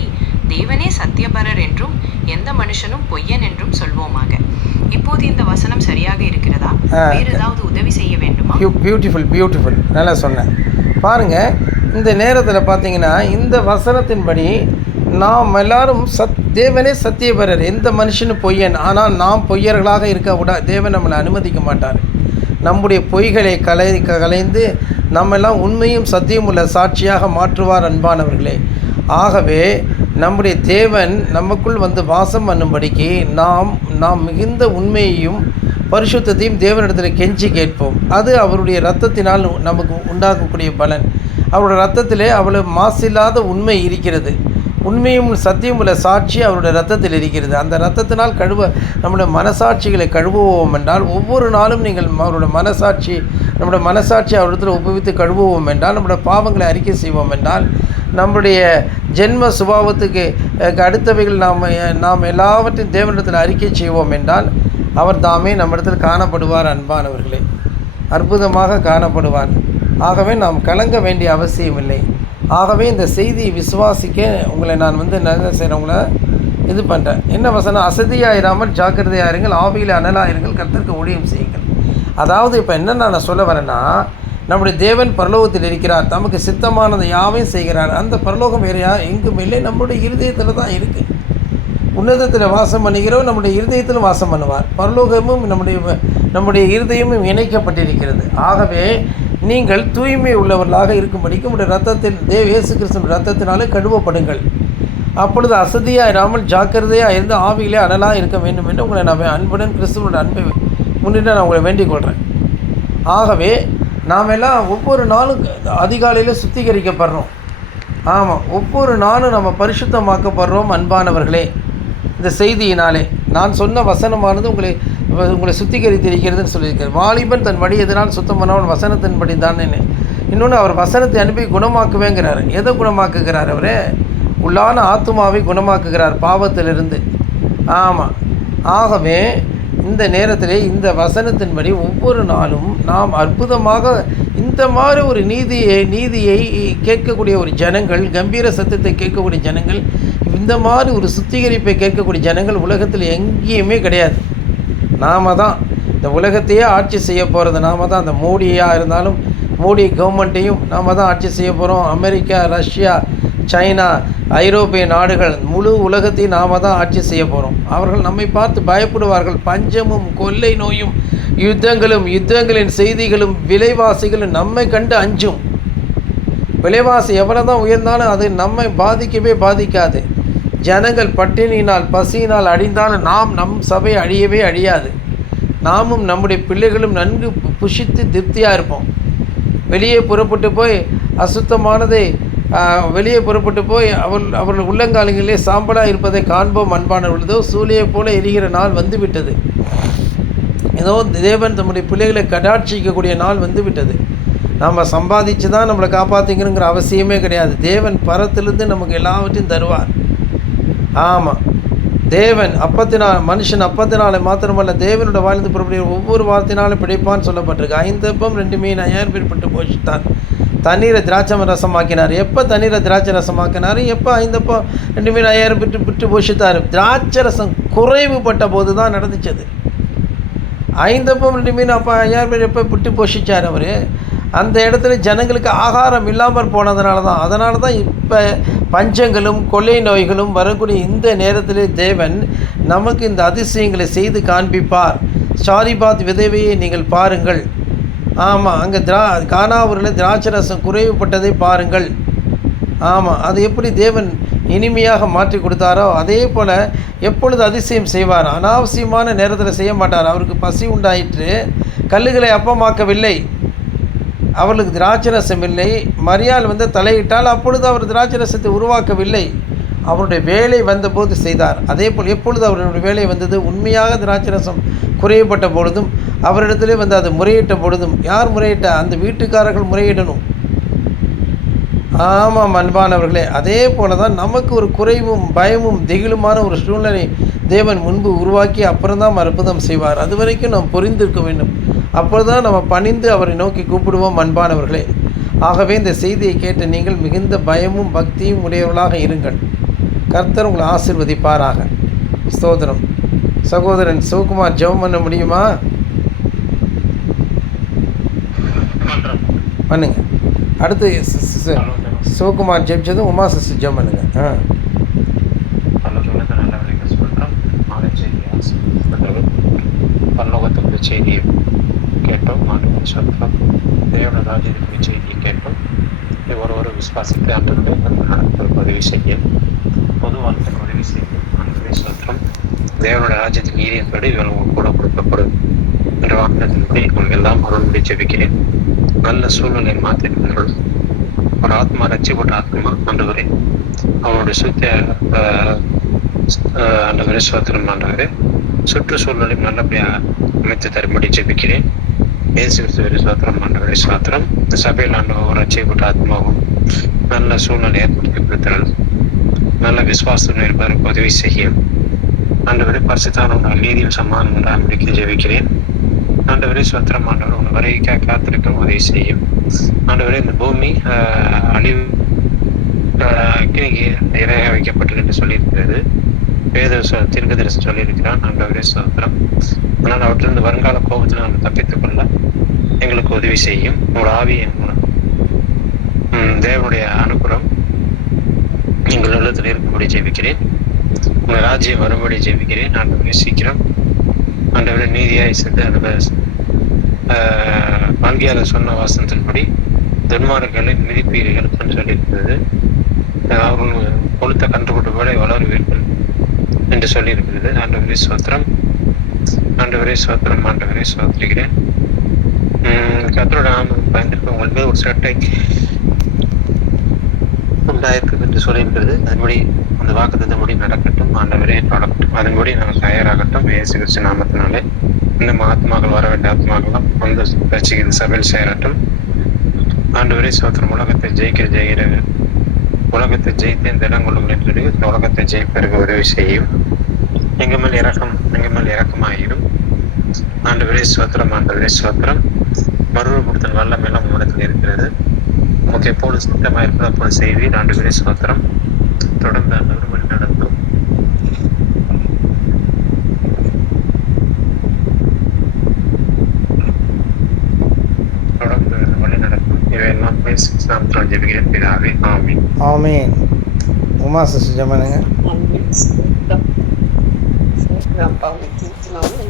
தேவனே சத்தியபரர் என்றும் எந்த மனுஷனும் பொய்யன் என்றும் சொல்வோமாக. இப்போது இந்த வசனம் சரியாக இருக்கிறதா? வேறு ஏதாவது உதவி செய்ய வேண்டுமா? பியூட்டிஃபுல் நல்லா சொன்னேன். பாருங்கள், இந்த நேரத்தில் பார்த்தீங்கன்னா இந்த வசனத்தின்படி நாம் எல்லாரும் தேவனே சத்தியபரர், எந்த மனுஷனும் பொய்யன். ஆனால் நாம் பொய்யர்களாக இருக்க தேவன் நம்மளை அனுமதிக்க மாட்டார். நம்முடைய பொய்களை கலைந்து நம்மெல்லாம் உண்மையும் சத்தியம் உள்ள சாட்சியாக மாற்றுவார். அன்பானவர்களே, ஆகவே நம்முடைய தேவன் நமக்குள் வந்து வாசம் பண்ணும்படிக்கு நாம் மிகுந்த உண்மையையும் பரிசுத்தத்தையும் தேவனிடத்தில் கெஞ்சி கேட்போம். அது அவருடைய இரத்தத்தினால் நமக்கு உண்டாகக்கூடிய பலன். அவருடைய இரத்தத்திலே அவ்வளவு மாசில்லாத உண்மை இருக்கிறது. உண்மையும் சத்தியம் உள்ள சாட்சி அவருடைய இரத்தத்தில் இருக்கிறது. அந்த இரத்தத்தினால் நம்முடைய மனசாட்சிகளை கழுவுவோம் என்றால், ஒவ்வொரு நாளும் நீங்கள் அவருடைய நம்முடைய மனசாட்சி அவரிடத்தில் ஒப்புவித்து கழுவுவோம் என்றால், நம்முடைய பாவங்களை அறிக்கை செய்வோம் என்றால், நம்முடைய ஜென்ம சுபாவத்துக்கு அடுத்தவைகள் நாம் எல்லாவற்றையும் தேவனிடத்தில் அறிக்கை செய்வோம் என்றால் அவர் தாமே நம்மிடத்தில் காணப்படுவார். அன்பானவர்களே, அற்புதமாக காணப்படுவார். ஆகவே நாம் கலங்க வேண்டிய அவசியமில்லை. ஆகவே இந்த செய்தியை விசுவாசிக்க உங்களை நான் வந்து நல்ல செய்கிறவங்கள இது பண்ணுறேன். என்ன வசனம்? அசதியாயிராமல் ஜாக்கிரதையாயிருங்கள், ஆவியில் அனலாயிருங்கள், கர்த்தருக்கு ஊழியம் செய்யுங்கள். அதாவது இப்போ என்ன நான் சொல்ல வரேன்னா, நம்முடைய தேவன் பரலோகத்தில் இருக்கிறார், நமக்கு சித்தமானதை யாவையும் செய்கிறார். அந்த பரலோகம் வேறு எங்கும் இல்லை, நம்முடைய இருதயத்தில் தான் இருக்குது. உன்னதத்தில் வாசம் பண்ணுகிறோம், நம்முடைய இருதயத்திலும் வாசம் பண்ணுவார். பரலோகமும் நம்முடைய இருதயமும் இணைக்கப்பட்டிருக்கிறது. ஆகவே நீங்கள் தூய்மை உள்ளவர்களாக இருக்கும்படிக்கு உங்களுடைய ரத்தத்தில் இயேசு கிறிஸ்துவின் ரத்தத்தினாலே கழுவப்படுங்கள். அப்பொழுது அசதியாயிராமல் ஜாக்கிரதையாக இருந்து ஆவியிலே அனலாக இருக்க வேண்டும் என்று உங்களை நான் அன்புடன் கிறிஸ்துவோட அன்பை முன்னிட்டு நான் உங்களை வேண்டிக் கொள்கிறேன். ஆகவே நாம் எல்லாம் ஒவ்வொரு நாளும் அதிகாலையில் சுத்திகரிக்கப்படுறோம். ஆமாம், ஒவ்வொரு நாளும் நம்ம பரிசுத்தமாக்கப்படுறோம். அன்பானவர்களே, இந்த செய்தியினாலே நான் சொன்ன வசனமானது உங்களை சுத்திகரித்திருக்கிறதுன்னு சொல்லியிருக்கார். வாலிபன் தன் வழி எதனால் சுத்தம் பண்ணவன் வசனத்தின்படி தான். இன்னொன்று, அவர் வசனத்தை அனுப்பி குணமாக்குவேங்கிறார். எதை குணமாக்குகிறார்? அவரே உள்ளான ஆத்துமாவை குணமாக்குகிறார் பாவத்திலிருந்து. ஆமாம், ஆகவே இந்த நேரத்திலே இந்த வசனத்தின்படி ஒவ்வொரு நாளும் நாம் அற்புதமாக இந்த மாதிரி ஒரு நீதியை கேட்கக்கூடிய ஒரு ஜனங்கள், கம்பீர சத்தத்தை கேட்கக்கூடிய ஜனங்கள், இந்த மாதிரி ஒரு சுத்திகரிப்பை கேட்கக்கூடிய ஜனங்கள் உலகத்தில் எங்கேயுமே கிடையாது. நாம் தான் இந்த உலகத்தையே ஆட்சி செய்ய போகிறது. நாம் தான் அந்த மோடியாக இருந்தாலும் மோடி கவர்மெண்ட்டையும் நாம் தான் ஆட்சி செய்ய போகிறோம். அமெரிக்கா, ரஷ்யா, சைனா, ஐரோப்பிய நாடுகள், முழு உலகத்தையும் நாம் தான் ஆட்சி செய்ய போகிறோம். அவர்கள் நம்மை பார்த்து பயப்படுவார்கள். பஞ்சமும் கொள்ளை நோயும் யுத்தங்களின் செய்திகளும் விலைவாசிகளும் நம்மை கண்டு அஞ்சும். விலைவாசி எவ்வளோ தான் உயர்ந்தாலும் அது நம்மை பாதிக்கவே பாதிக்காது. ஜனங்கள் பட்டினியினால் பசியினால் அழிந்தாலும் நம் சபை அழியவே அழியாது. நாமும் நம்முடைய பிள்ளைகளும் நன்கு புஷித்து திருப்தியாக இருப்போம். வெளியே புறப்பட்டு போய் அசுத்தமானதை வெளியே புறப்பட்டு போய் அவர்கள் உள்ளங்காலங்களிலே சாம்பலாக இருப்பதை காண்போம். அன்பானவர்களோ, சூளையை போல எரிகிற நாள் வந்துவிட்டது. ஏதோ தேவன் தம்முடைய பிள்ளைகளை கடாட்சிக்கக்கூடிய நாள் வந்துவிட்டது. நம்ம சம்பாதிச்சு தான் நம்மளை காப்பாற்றிக்கணுங்கிற அவசியமே கிடையாது. தேவன் பரத்திலிருந்து நமக்கு எல்லாவற்றையும் தருவார். ஆமாம், தேவன் மனுஷன் அப்பத்தினாலே மாத்திரமல்ல, தேவனோட வாழ்ந்து புறப்படிய ஒவ்வொரு வார்த்தையினாலும் பிழைப்பான்னு சொல்லப்பட்டிருக்கு. 5 அப்பம் 2 மீன் 5000 பேர் பட்டு போஷித்தான். தண்ணீரை திராட்சை ரசமாக்கினார். எப்போ தண்ணீரை திராட்சை ரசமாக்கினார்? எப்போ 5 அப்பம் 2 மீன் 5000 பேர் விட்டு போஷித்தார்? திராட்சை ரசம் குறைவுபட்ட போது தான் நடந்துச்சது. 5 அப்பம் 2 மீன் 5000 பேர் எப்போ விட்டு போஷித்தார் அவர்? அந்த இடத்துல ஜனங்களுக்கு ஆகாரம் இல்லாமல் போனதுனால தான். அதனால தான் இப்போ பஞ்சங்களும் கொள்ளை நோய்களும் வரக்கூடிய இந்த நேரத்திலே தேவன் நமக்கு இந்த அதிசயங்களை செய்து காண்பிப்பார். சாரிபாத் விதவையை நீங்கள் பாருங்கள். ஆமாம், அங்கே கானாவூரில் திராட்சை ரசம் குறைவுபட்டதை பாருங்கள். ஆமாம், அது எப்படி தேவன் இனிமையாக மாற்றி கொடுத்தாரோ அதே போல் எப்பொழுது அதிசயம் செய்வார். அனாவசியமான நேரத்தில் செய்ய மாட்டார். அவருக்கு பசி உண்டாயிற்று, கல்லுகளை அப்பமாக்கவில்லை. அவர்களுக்கு திராட்சை ரசம் இல்லை. மரியாள் தலையிட்டால் அப்பொழுது அவர் திராட்சை ரசத்தை உருவாக்கவில்லை. அவருடைய வேலை வந்தபோது செய்தார். அதே போல் எப்பொழுது அவருடைய வேலை வந்தது? உண்மையாக திராட்சை ரசம் குறையப்பட்ட பொழுதும் அவரிடத்திலே அது முறையிட்ட பொழுதும். யார் முறையிட்ட? அந்த வீட்டுக்காரர்கள் முறையிடணும். ஆமாம் அன்பானவர்களே, அதே போல தான் நமக்கு ஒரு குறைவும் பயமும் திகிலுமான ஒரு சூழ்நிலை தேவன் முன்பு உருவாக்கி அப்புறம்தான் அற்புதம் செய்வார். அது வரைக்கும் நாம் புரிந்திருக்க வேண்டும். அப்பொழுதுதான் நம்ம பணிந்து அவரை நோக்கி கூப்பிடுவோம் அன்பானவர்களே. ஆகவே இந்த செய்தியை கேட்டு நீங்கள் மிகுந்த பயமும் பக்தியும் உடையவர்களாக இருங்கள். கர்த்தர் உங்களை ஆசீர்வதிப்பாராக. ஸ்தோத்திரம். சகோதரன் சிவகுமார் ஜெபம் பண்ண முடியுமா? பண்ணுங்க. அடுத்து சிவகுமார் ஜெபிச்சதும் உமா சிஸ்டர் ஜெபம் பண்ணுங்க. பரலோகத்துக்குரிய செய்தியை கேட்டோம். ஆண்டவரே ஸ்தோத்திரம். தேவன ராஜ்யத்துக்குரிய செய்தியை கேட்டோம். ஒரு விசுவாசித்து ஆண்டவரே நடத்துவதற்கு உதவி செய்ய, பொது வாழ்க்கைக்கு உதவி செய்ய. ஆண்டவரே ஸ்தோத்திரம். தேவனுடைய ராஜ்யத்தின் நீதியின்படி இவர்கள் கூட கொடுக்கப்படும் என்ற வாக்கினத்தின்படி உங்களுக்கு எல்லாம் மறுபடி ஜெபிக்கிறேன். நல்ல சூழ்நிலை மாற்றினார்கள். ஒரு ஆத்மா ரட்சிப்பட்ட ஆத்மா ஆண்டவரே அவருடைய ஆண்டவரே ஸ்தோத்திரம். ஆண்டவரே சுற்றுச்சூழலை நல்லபடியாக அமைத்து தரும்படி ஜெபிக்கிறேன். இயேசு கிறிஸ்துவின் ஸ்தோத்திரம். ஆண்டவரே ஸ்தோத்திரம். இந்த சபையில் ஆண்டவர் ரட்சிக்கப்பட்ட ஆத்மாவும் நல்ல சூழ்நிலை ஏற்படுத்தி கொடுத்தால் நல்ல விசுவாசம் இருப்பதற்கு உதவி செய்யும். ஆண்டவரே பரிசுத்தான நீதியும் சமாதானம் உண்டாக ஜெபிக்கிறேன். ஆண்டவரே ஸ்தோத்திரம். ஆண்டவர் உங்கள் வரைக்காக காத்திருக்க உதவி செய்யும். ஆண்டவரே இந்த பூமி அழிவு அக்கினிக்கு இரையாக வைக்கப்பட்டது என்று சொல்லியிருக்கிறது. வேத தீர்க்கதரிசி சொல்லியிருக்கிறான். ஆண்டவரே ஸ்தோத்திரம். ஆனால் அவற்றிலிருந்து வருங்கால கோபத்தில் நம்ம தப்பித்துக் கொள்ள எங்களுக்கு உதவி செய்யும். உங்களோட ஆவியை தேவனுடைய அனுப்புறம் எங்கள் உள்ளத்தில் இருக்கும்படி ஜெபிக்கிறேன். உங்கள் ராஜ்யம் வரும்படி ஜெபிக்கிறேன். ஆண்டவரே சீக்கிரம் ஆண்டவரே நீதியாய் சென்று அந்த வாழ்க்கையாளர் சொன்ன வாசனத்தின்படி துன்மார்களை மிதிப்பீர்கள் என்று சொல்லியிருக்கிறது. அவர்கள் கொளுத்த கண்டுகொண்டு போல வளருவீர்கள் என்று சொல்லியிருக்கிறது. ஆண்டவரே ஸ்தோத்திரம். ஆண்டவரே ஸ்தோத்திரம். ஆண்டவரே ஸ்தோத்திரிக்கிறேன். கர்த்தரோட நாமம் பயந்திருக்க உங்களுக்கு ஒரு சட்டை உண்டாயிருக்குது என்று சொல்லியிருக்கிறது. அதன்படி அந்த வாக்குத்தத்தன்படி நடக்கட்டும். ஆண்டவரே நடக்கட்டும். அதன்படி நாங்கள் தயாராகட்டும். இயேசு கிறிஸ்து நாமத்தினாலே இந்த ஆத்மாக்கள் வர வேண்டிய ஆத்மாக்கெல்லாம் அந்த ரட்சிக்கிற சபையில் சேரட்டும். ஆண்டவரே ஸ்தோத்திரம். உலகத்தை ஜெயித்து இந்த இடம் கொள்ளுங்கள் என்று இந்த உலகத்தை ஜெயிப்பதற்கு உதவி செய்யும். எங்கள் மேல் இறக்கமாயிரும். ஆண்டவரே ஸ்தோத்திரம். ஆண்டவரே ஸ்தோத்திரம். மறுபடுத்தல் வல்லமையெல்லாம் உங்களிடத்தில் இருக்கிறது. உங்களுக்கு எப்போது சுத்தமாக இருக்கிறது அப்போது செய்வீர். ஆண்டவரே ஸ்தோத்திரம். தொடர்ந்து ஆண்டவர் வழி நடத்தும். இவையெல்லாம் நாமத்தில் ஜெபிக்கிறேன் பிதாவே. ஆமீன். ஆமீன். உமா சிஸ்டர் ஜெபம்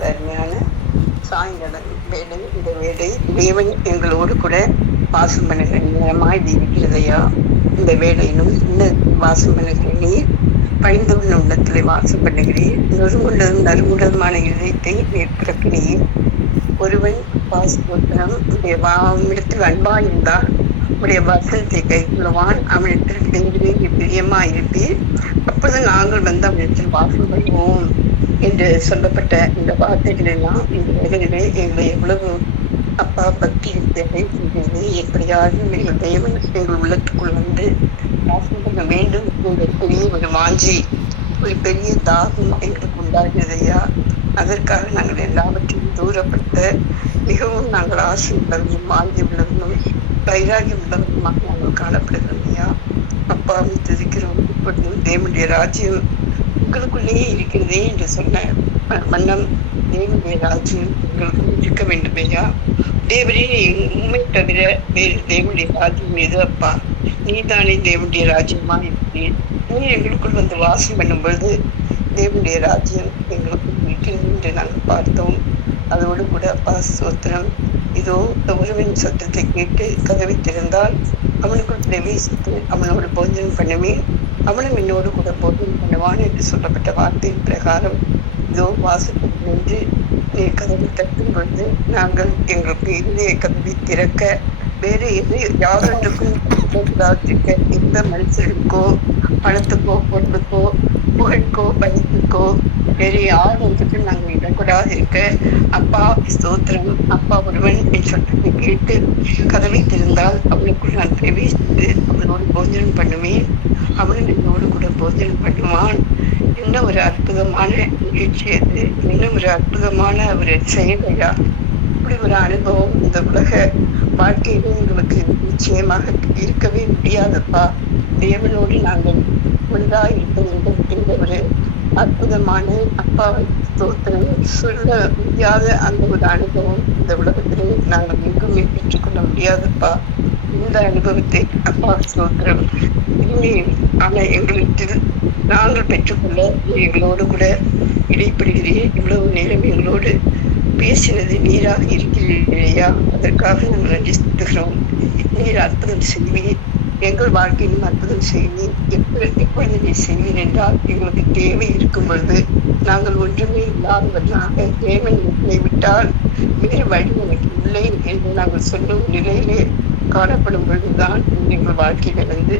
அருமையான சாயங்கால வேலை இந்த வேலை தேவன் எங்களோடு கூட வாசம் பண்ணுகிற நேரமா இது இருக்கிறதையா, இந்த வேலையிலும் இன்னும் வாசம் பண்ணுகிற நீர் பணிந்துள்ள உள்ளத்திலே வாசம் பண்ணுகிறீர். நொறுங்குள்ளதும் நறுங்குள்ளதுமான இதயத்தை நீர் பிறப்பினீர். ஒருவன் பாசுபோத்திரம் உடைய இடத்தில் அன்பா இருந்தால் உடைய வசனத்தை கை கொள்வான். அவனிடத்தில் பெருவே பிரியமா இருப்பீர். அப்போது நாங்கள் வந்து அவனிடத்தில் வாசம் பண்ணுவோம் என்று சொல்லப்பட்ட இந்த வார்த்தைகள் எல்லாம் இந்த வேலையிலே எங்களை எவ்வளவு அப்பா பக்தி தேவை செய்கிறது. எப்படியாவது எங்கள் தேவன் எங்கள் உள்ளத்துக்குள் வந்து வாசம் பண்ண வேண்டும் என்ற பெரிய ஒரு வாஞ்சி, ஒரு பெரிய தாகம் எங்களுக்கு உண்டாகிறதையா. அதற்காக நாங்கள் எல்லாவற்றையும் தூரப்படுத்த மிகவும் நாங்கள் ஆசை உள்ளவர்களும் வாங்கி உள்ளவர்களும் வைராகி உள்ளவர்களுமாக நாங்கள் காணப்படுகிறோம்யா. அப்பாவை துதிக்கிறோம். இப்பொழுதும் தேவனுடைய ராஜ்யம் உங்களுக்குள்ளேயே இருக்கிறதே என்று சொன்ன மன்னம் தேவனுடைய ராஜ்யம் எங்களுக்கு இருக்க வேண்டுமையா. தேவரே, உண்மை தவிர வேறு தேவனுடைய ராஜ்யம் எது அப்பா? நீதானே தேவனுடைய ராஜ்யமா இருக்கிறேன். நீ எங்களுக்குள் வந்து வாசம் பண்ணும் பொழுது தேவனுடைய ராஜ்யம் எங்களுக்குள் இருக்கிறது என்று நாங்கள் பார்த்தோம். அதோடு கூட அப்பா ஸ்தோத்திரம். இதோ ஒருவன் சத்தத்தை கேட்டு கதவை திறந்தால் அவனுக்குள் பிரவேசித்து அவனோடு போஜனம் பண்ணுவேன், அவனும் என்னோடு கூட போஜனம் பண்ணுவான் என்று சொல்லப்பட்ட வார்த்தையின் பிரகாரம் இதோ வாசத்தில் நின்று நீ கதவை தட்டும் பொழுது நாங்கள் எங்களுக்கு இதய கதவை திறக்க வேறு எது யாரொன்றுக்கும் எந்த மனுஷருக்கோ பணத்துக்கோ பொருளுக்கோ புகழுக்கோ பணிக்கோ வேறு யாரொன்றுக்கு நாங்கள் இடக்கூடாது இருக்க அப்பா ஸ்தோத்திரம். அப்பா ஒருவன் என் சட்டத்தை கேட்டு கதவை திறந்தால் அவனுக்குள் நான் பிரவேசித்து அவனோடு போஜனம் பண்ணுவேன், அவனும் என்னோடு கூட போஜனம் பண்ணுவான். என்ன ஒரு அற்புதமான நிகழ்ச்சி அது! என்ன ஒரு அற்புதமான ஒரு செயலையா! இப்படி ஒரு அனுபவம் இந்த உலக வாழ்க்கையிலும் எங்களுக்கு நிச்சயமாக இருக்கவே முடியாதப்பா. தேவனோடு நாங்கள் ஒன்றா இருக்க வேண்டும் என்ற ஒரு அற்புதமான அப்பா ஸ்தோத்திரம். சொல்ல முடியாத அந்த ஒரு அனுபவம் இந்த உலகத்திலே நாங்கள் எங்குமே பெற்றுக்கொள்ள முடியாதப்பா. இந்த அனுபவத்தை அப்பா ஸ்தோத்திரம் இனிமேல் ஆனால் எங்களுக்கு நாங்கள் பெற்றுக்கொள்ள எங்களோடு கூட இடைப்படுகிறேன். இவ்வளவு நேரம் எங்களோடு பேசினது நீராக இருக்கிறீர்களையா, அதற்காக நாங்கள் நன்றி செலுத்துகிறோம். நீர் அற்புதம் செய்வீர், எங்கள் வாழ்க்கையிலும் அற்புதம் செய்வீர். எப்பொழுது நீ செய்வீர் என்றால் எங்களுக்கு தேவை இருக்கும் பொழுது நாங்கள் ஒன்றுமே இல்லாதவர்களாக தேவன் என்னை விட்டால் வேறு வழி எனக்கு இல்லை என்று நாங்கள் சொல்லும் நிலையிலே காணப்படும் பொழுதுதான் எங்கள் வாழ்க்கையில வந்து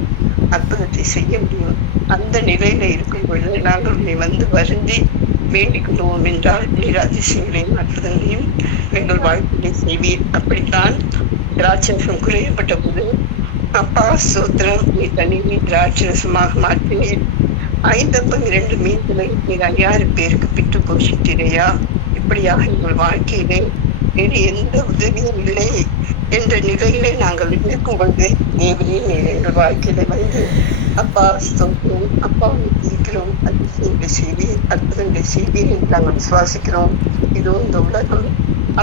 அற்புதத்தை செய்ய முடியும். அந்த நிலையில இருக்கும் பொழுது நாங்கள் உன்னை வந்து வருந்தி வேண்டிக் கொள்வோம் என்றால் நீர் அதிசயங்களையும் அற்புதங்களையும் எங்கள் வாழ்க்கையை செய்வீர். அப்படித்தான் திராட்சரசம் குறையப்பட்ட போது அப்பா ஸ்தோத்திரம், நீ தண்ணீரை திராட்சரசமாக மாற்றினீர். 5 மீன்களை நீர் 5000 பேருக்கு பிட்டு போஷித்தீரையா. இப்படியாக எங்கள் வாழ்க்கையிலே வேறு எந்த உதவியும் இல்லை என்ற நிலையிலே நாங்கள் இருக்கும் பொழுது தேவரே நீர் எங்கள் வாழ்க்கையில வந்து அப்பா ஸ்தோத்திரம், அப்பா இருக்கிறோம், அதிசயங்களை செய்வீர், அற்புதங்களை செய்வீர் என்று நாங்கள் விசுவாசிக்கிறோம். இதோ இந்த உலகம்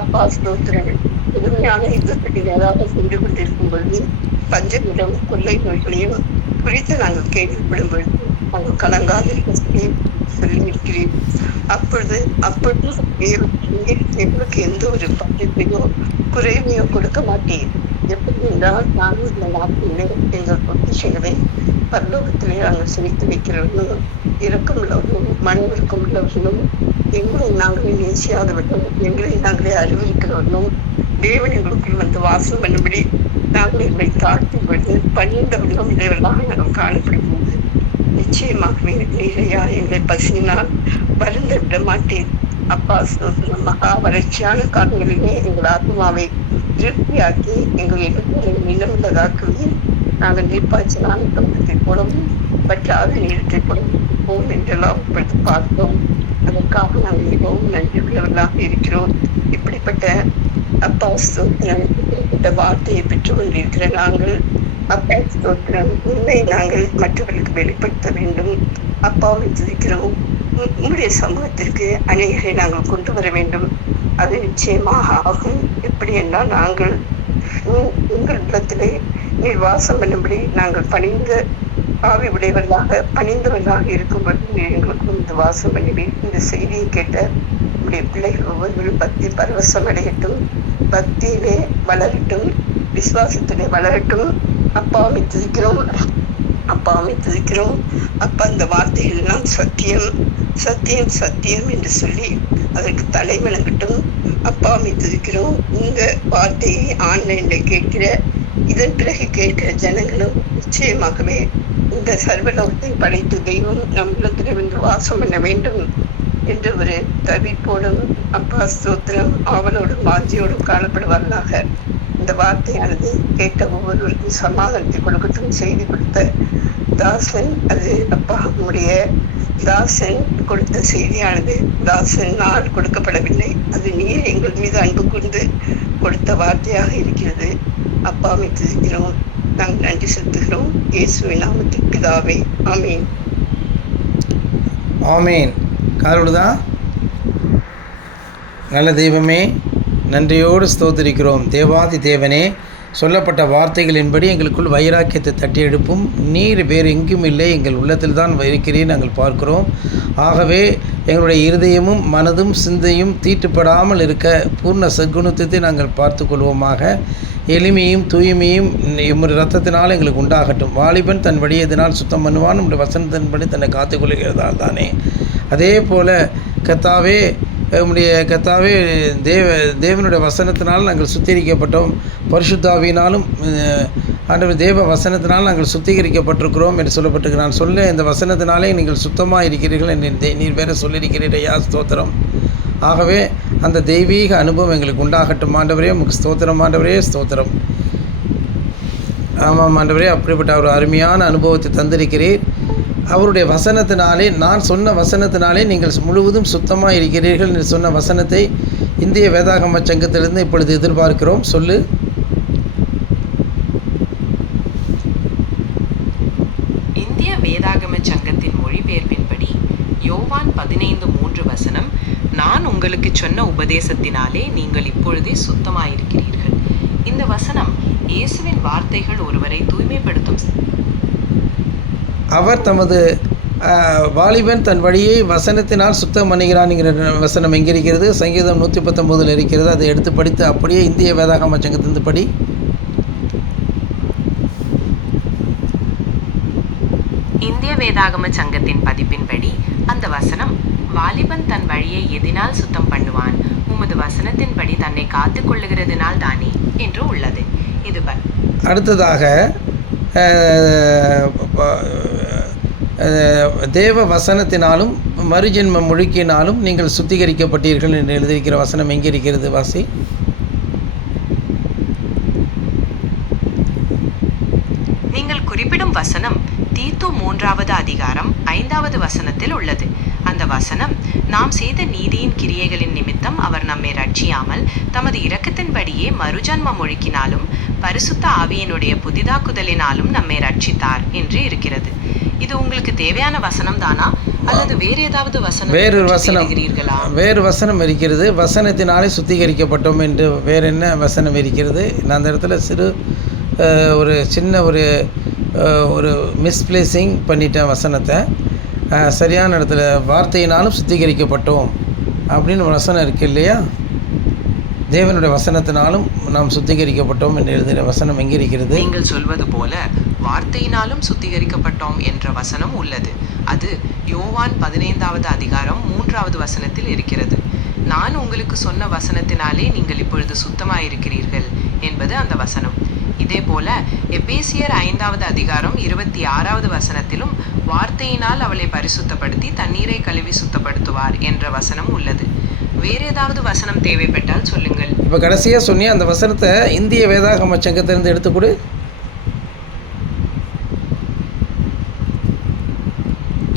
அப்பா ஸ்தோத்திரம் எளிமையான யுத்தத்துக்கு நேராக சென்று கொண்டிருக்கும் பொழுது பஞ்சமிடம் கொள்ளை நோய்களையும் குறித்து நாங்கள் கேள்விப்படும் பொழுது நாங்கள் கலங்காத சொல்லி இருக்கிறேன். அப்பொழுது எங்களுக்கு எந்த ஒரு பஞ்சத்தையோ குறைவையோ கொடுக்க மாட்டேன். எப்படி என்றால் நாங்கள் இந்த நாட்டிலே எங்கள் பொக்கிஷங்களை பரலோகத்திலே நாங்கள் சேர்த்து வைக்கிறவர்களும் இரக்கம் உள்ளவர்களும் மனவிற்கம் உள்ளவர்களும் எங்களை நாங்களே நேசியாதவர்களும் எங்களை நாங்களே அறிவிக்கிறவர்களும் தேவன் எங்களுக்குள் வந்து வாசம் பண்ணும்படி நாங்கள் எங்களை தாழ்த்தும் பொழுது பணிந்தவர்களும் இதைவெல்லாம் நாங்கள் காணப்படும்போது நிச்சயமாகவே நீரையா எங்களை பசியினால் வருந்த விட மாட்டேன். அப்பா மகா வறட்சியான காலங்களிலே எங்கள் ஆத்மாவை திருப்தியாக்கி எங்கள் எதிர்ப்புகளை நிலவுள்ளதாக்குவே நாங்கள் நீர்ப்பாய்ச்சலான தோட்டத்தை போலவும் பற்றாத நீரத்தை போலவும் என்றெல்லாம் இப்பொழுது பார்த்தோம். அதற்காக நாங்கள் மிகவும் நன்றி உள்ளவர்களாக இருக்கிறோம். இப்படிப்பட்ட அப்பா ஸ்தோத்திரம், இப்படிப்பட்ட வார்த்தையை பெற்றுக் கொண்டிருக்கிற நாங்கள் அப்பா ஸ்தோத்திரம் உண்மை நாங்கள் மற்றவர்களுக்கு வெளிப்படுத்த வேண்டும். அப்பாவை துதிக்கிறோம். உங்களுடைய சமூகத்திற்கு அநேகரை நாங்கள் கொண்டு வர வேண்டும். அது நிச்சயமாக ஆகும். எப்படி என்றால் நாங்கள் எங்கள் இடத்திலே நீர் வாசம் பண்ணும்படி நாங்கள் பணிந்த ஆவி உடையவர்களாக பணிந்தவர்களாக இருக்கும்பொழுது எங்களுக்கும் இந்த வாசம் பண்ணுவேன். இந்த செய்தியை கேட்ட நம்முடைய பிள்ளைகள் ஒவ்வொருவரும் பக்தி பரவசம் அடையட்டும், பக்தியிலே வளரட்டும். விசுவாசத்திலே வளரட்டும். அப்பாவை துதிக்கிறோம், அப்பாவை துதிக்கிறோம். அப்பா, இந்த வார்த்தைகள் எல்லாம் சத்தியம் சத்தியம் சத்தியம் என்று சொல்லி அதற்கு தலை வணங்கட்டும். அப்பாவை துதிக்கிறோம். இந்த வார்த்தையை ஆன்லைன்ல கேட்கிற, இதன் பிறகு கேட்கிற ஜனங்களும் நிச்சயமாகவே இந்த சர்வலோகத்தை படைத்த தெய்வம் நம்மிடத்தில் வந்து வாசம் பண்ண வேண்டும் என்று ஒரு தவிப்போடும் அப்பா ஸ்தோத்திரம் ஆவலோடும் வாஞ்சியோடும் காணப்படுவார்களாக. இந்த வார்த்தையானது கேட்ட ஒவ்வொருவருக்கும் சமாதானத்தை கொடுக்கட்டும். செய்தி கொடுத்த தாசன், அது அப்பா நம்முடைய தாசன் கொடுத்த செய்தியானது தாசனால் கொடுக்கப்படவில்லை, அது நீர் எங்கள் மீது அன்பு கொண்டு கொடுத்த வார்த்தையாக இருக்கிறது. அப்பாவை துதிக்கிறோம், நாங்கள் நன்றி செலுத்துகிறோம். இயேசுவின் நாமத்தில் பிதாவே, ஆமீன். ஆமீன். காரோடுதா நல்ல தெய்வமே, நன்றியோடு ஸ்தோத்திரிக்கிறோம். தேவாதி தேவனே, சொல்லப்பட்ட வார்த்தைகளின்படி எங்களுக்குள் வைராக்கியத்தை தட்டி எடுப்பும். நீர் வேறு எங்கும் இல்லை, எங்கள் உள்ளத்தில் தான் இருக்கிறேன் நாங்கள் பார்க்கிறோம். ஆகவே எங்களுடைய இருதயமும் மனதும் சிந்தையும் தீட்டுப்படாமல் இருக்க பூர்ண சத்குணத்தை நாங்கள் பார்த்து கொள்வோமாக. எளிமையும் தூய்மையும் எம்முடைய ரத்தத்தினால் எங்களுக்கு உண்டாகட்டும். வாலிபன் தன் வழியதினால் சுத்தம் பண்ணுவான், நம்முடைய வசனத்தின்படி தன்னை காத்துக்கொள்கிறதால் தானே. அதே போல் கர்த்தாவே, நம்முடைய கர்த்தாவே, தேவனுடைய வசனத்தினால் நாங்கள் சுத்திகரிக்கப்பட்டோம். பரிசுத்தாவியினாலும் ஆண்டவர் தேவ வசனத்தினால் நாங்கள் சுத்திகரிக்கப்பட்டிருக்கிறோம் என்று சொல்லப்பட்டிருக்கு. நான் சொல்ல இந்த வசனத்தினாலே நீங்கள் சுத்தமாக இருக்கிறீர்கள் என்று நீர் வேறு சொல்லியிருக்கிறீரையா, ஸ்தோத்திரம். ஆகவே அந்த தெய்வீக அனுபவம் எங்களுக்கு உண்டாகட்டும். ஆண்டவரே, உங்களுக்கு ஸ்தோத்திரம். ஆண்டவரே, ஸ்தோத்திரம். ஆமாம் ஆண்டவரே, அப்படிப்பட்ட ஒரு அருமையான அனுபவத்தை தந்திருக்கிறீர். அவருடைய வசனத்தினாலே, நான் சொன்ன வசனத்தினாலே நீங்கள் முழுவதும் சுத்தமாக இருக்கிறீர்கள் என்று சொன்ன வசனத்தை இந்திய வேதாகம சங்கத்திலிருந்து இப்பொழுது எதிர்பார்க்கிறோம். சொல்லு. இந்திய வேதாகம சங்கத்தின் மொழிபெயர்ப்பின்படி யோவான் 15:3 நான் உங்களுக்கு சொன்ன உபதேசத்தினாலே நீங்கள் இப்பொழுதே சுத்தமாயிருக்கிறீர்கள். இந்த வசனம் இயேசுவின் வார்த்தைகள் ஒருவரை தூய்மைப்படுத்தும். அவர் தமது வாலிபன் தன் வழியை வசனத்தினால் சுத்தம் பண்ணுகிறான்ங்கிற வசனம் எங்கே இருக்கிறது? சங்கீதம் 119 இருக்கிறது. அதை எடுத்து படித்து அப்படியே இந்திய வேதாகம சங்கத்திலிருந்து படி. இந்திய வேதாகம சங்கத்தின் பதிப்பின்படி அந்த வசனம், வாலிபன் தன் வழியை எதினால் சுத்தம் பண்ணுவான், உமது வசனத்தின்படி தன்னை காத்து கொள்ளுகிறதுனால் தானே என்று உள்ளது. இது அடுத்ததாக தேவ வசனத்தினாலும் மறுஜென்ம மொழிக்கினாலும் நீங்கள் சுத்திகரிக்கப்பட்டீர்கள் என்று எழுதியிருக்கிற வசனம் எங்கே இருக்கிறது? வாசி. நீங்கள் குறிப்பிடும் வசனம் தீத்து 3வது அதிகாரம் 5வது வசனத்தில் உள்ளது. அந்த வசனம், நாம் செய்த நீதியின் கிரியைகளின் நிமித்தம் அவர் நம்மை ரட்சியாமல் தமது இரக்கத்தின்படியே மறுஜன்ம மொழிக்கினாலும் பரிசுத்த ஆவியினுடைய புதிதாக்குதலினாலும் நம்மை ரட்சித்தார் என்று இருக்கிறது. இது உங்களுக்கு தேவையான வசனம் தானா, அல்லது வேறு ஏதாவது வசனம்? வேறு வசனம் இருக்கிறது. வசனத்தினாலே சுத்திகரிக்கப்பட்டோம் என்று வேறு என்ன வசனம் இருக்கிறது? நான் அந்த இடத்துல ஒரு சின்ன ஒரு மிஸ்பிளேசிங் பண்ணிட்டேன் வசனத்தை. சரியான இடத்துல வார்த்தையினாலும் சுத்திகரிக்கப்பட்டோம் அப்படின்னு வசனம் இருக்குது இல்லையா? தேவனுடைய வசனத்தினாலும் நாம் சுத்திகரிக்கப்பட்டோம் என்று எழுதுகிற வசனம் எங்கே இருக்கிறது? நீங்கள் சொல்வது போல வார்த்தையினாலும் சுத்திகரிக்கப்பட்டோம் என்ற வசனம் உள்ளது. அது யோவான் 15வது அதிகாரம் 3வது வசனத்தில் இருக்கிறது. நான் உங்களுக்கு சொன்ன வசனத்தினாலே நீங்கள் இப்பொழுது சுத்தமாயிருக்கிறீர்கள் என்பது அந்த வசனம். இதே போல எபேசியர் 5வது அதிகாரம் 26வது வசனத்திலும் வார்த்தையினால் அவளை பரிசுத்தப்படுத்தி தண்ணீரை கழுவி சுத்தப்படுத்துவார் என்ற வசனம் உள்ளது. வேறு ஏதாவது வசனம் தேவைப்பட்டால் சொல்லுங்கள். இப்போ கடைசியாக சொன்னி அந்த வசனத்தை இந்திய வேதாகம சங்கத்திலிருந்து எடுத்துக்கொடு.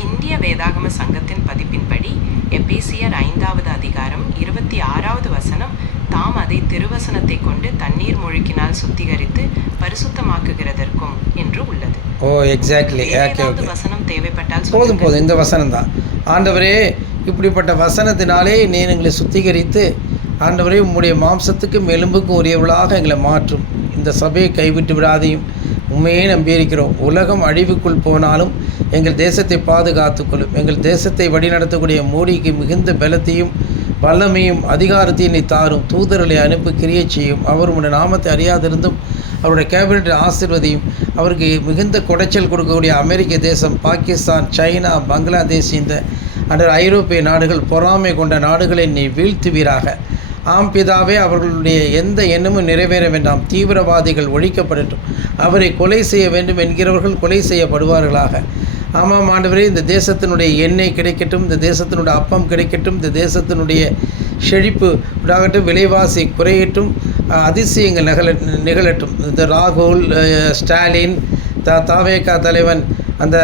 இந்திய வேதாகம சங்கத்தின் பதிப்பின்படி எபேசியர் 5வது அதிகாரம் 26வது வசனம், தாம் அதை திருவசனத்தை கொண்டு தண்ணீர் முழுக்கினால் சுத்திகரித்து பரிசுத்தமாக்குகிறதற்கும் என்று உள்ளது. ஓ, எக்ஸாக்ட்லி. வசனம் தேவைப்பட்டால் போதும். இந்த வசனம் தான். ஆண்டவரே, இப்படிப்பட்ட வசனத்தினாலே நீர் எங்களை சுத்திகரித்து, ஆண்டவரே, உம்முடைய மாம்சத்துக்கும் எலும்புக்கும் உரியவளாக எங்களை மாற்றும். இந்த சபையை கைவிட்டு விடாதையும் உண்மையே நம்பியிருக்கிறோம். உலகம் அழிவுக்குள் போனாலும் எங்கள் தேசத்தை பாதுகாத்துக்கொள்ளும். எங்கள் தேசத்தை வழிநடத்தக்கூடிய மோடிக்கு மிகுந்த பலத்தையும் வல்லமையும் அதிகாரத்தையும் நீ தாரும். தூதர்களை அனுப்பி கிரியை செய்யும். அவர் உடைய நாமத்தை அறியாதிருந்தும் அவருடைய கேபினெட் ஆசீர்வதியும். அவருக்கு மிகுந்த குடைச்சல் கொடுக்கக்கூடிய அமெரிக்க தேசம், பாகிஸ்தான், சைனா, பங்களாதேஷ், இந்த ஐரோப்பிய நாடுகள், பொறாமை கொண்ட நாடுகளை நீ வீழ்த்துவீராக. ஆம் பிதாவே, அவர்களுடைய எந்த எண்ணமும் நிறைவேற வேண்டாம். தீவிரவாதிகள் ஒழிக்கப்படட்டும். அவரை கொலை செய்ய வேண்டும் என்கிறவர்கள் கொலை செய்யப்படுவார்களாக. ஆமாம் ஆண்டவரே, இந்த தேசத்தினுடைய எண்ணெய் கிடைக்கட்டும், இந்த தேசத்தினுடைய அப்பம் கிடைக்கட்டும், இந்த தேசத்தினுடைய செழிப்பு உண்டாகட்டும், விலைவாசி குறையட்டும், அதிசயங்கள் நிகழட்டும். இந்த ராகுல், ஸ்டாலின், தாவேகா தலைவன், அந்த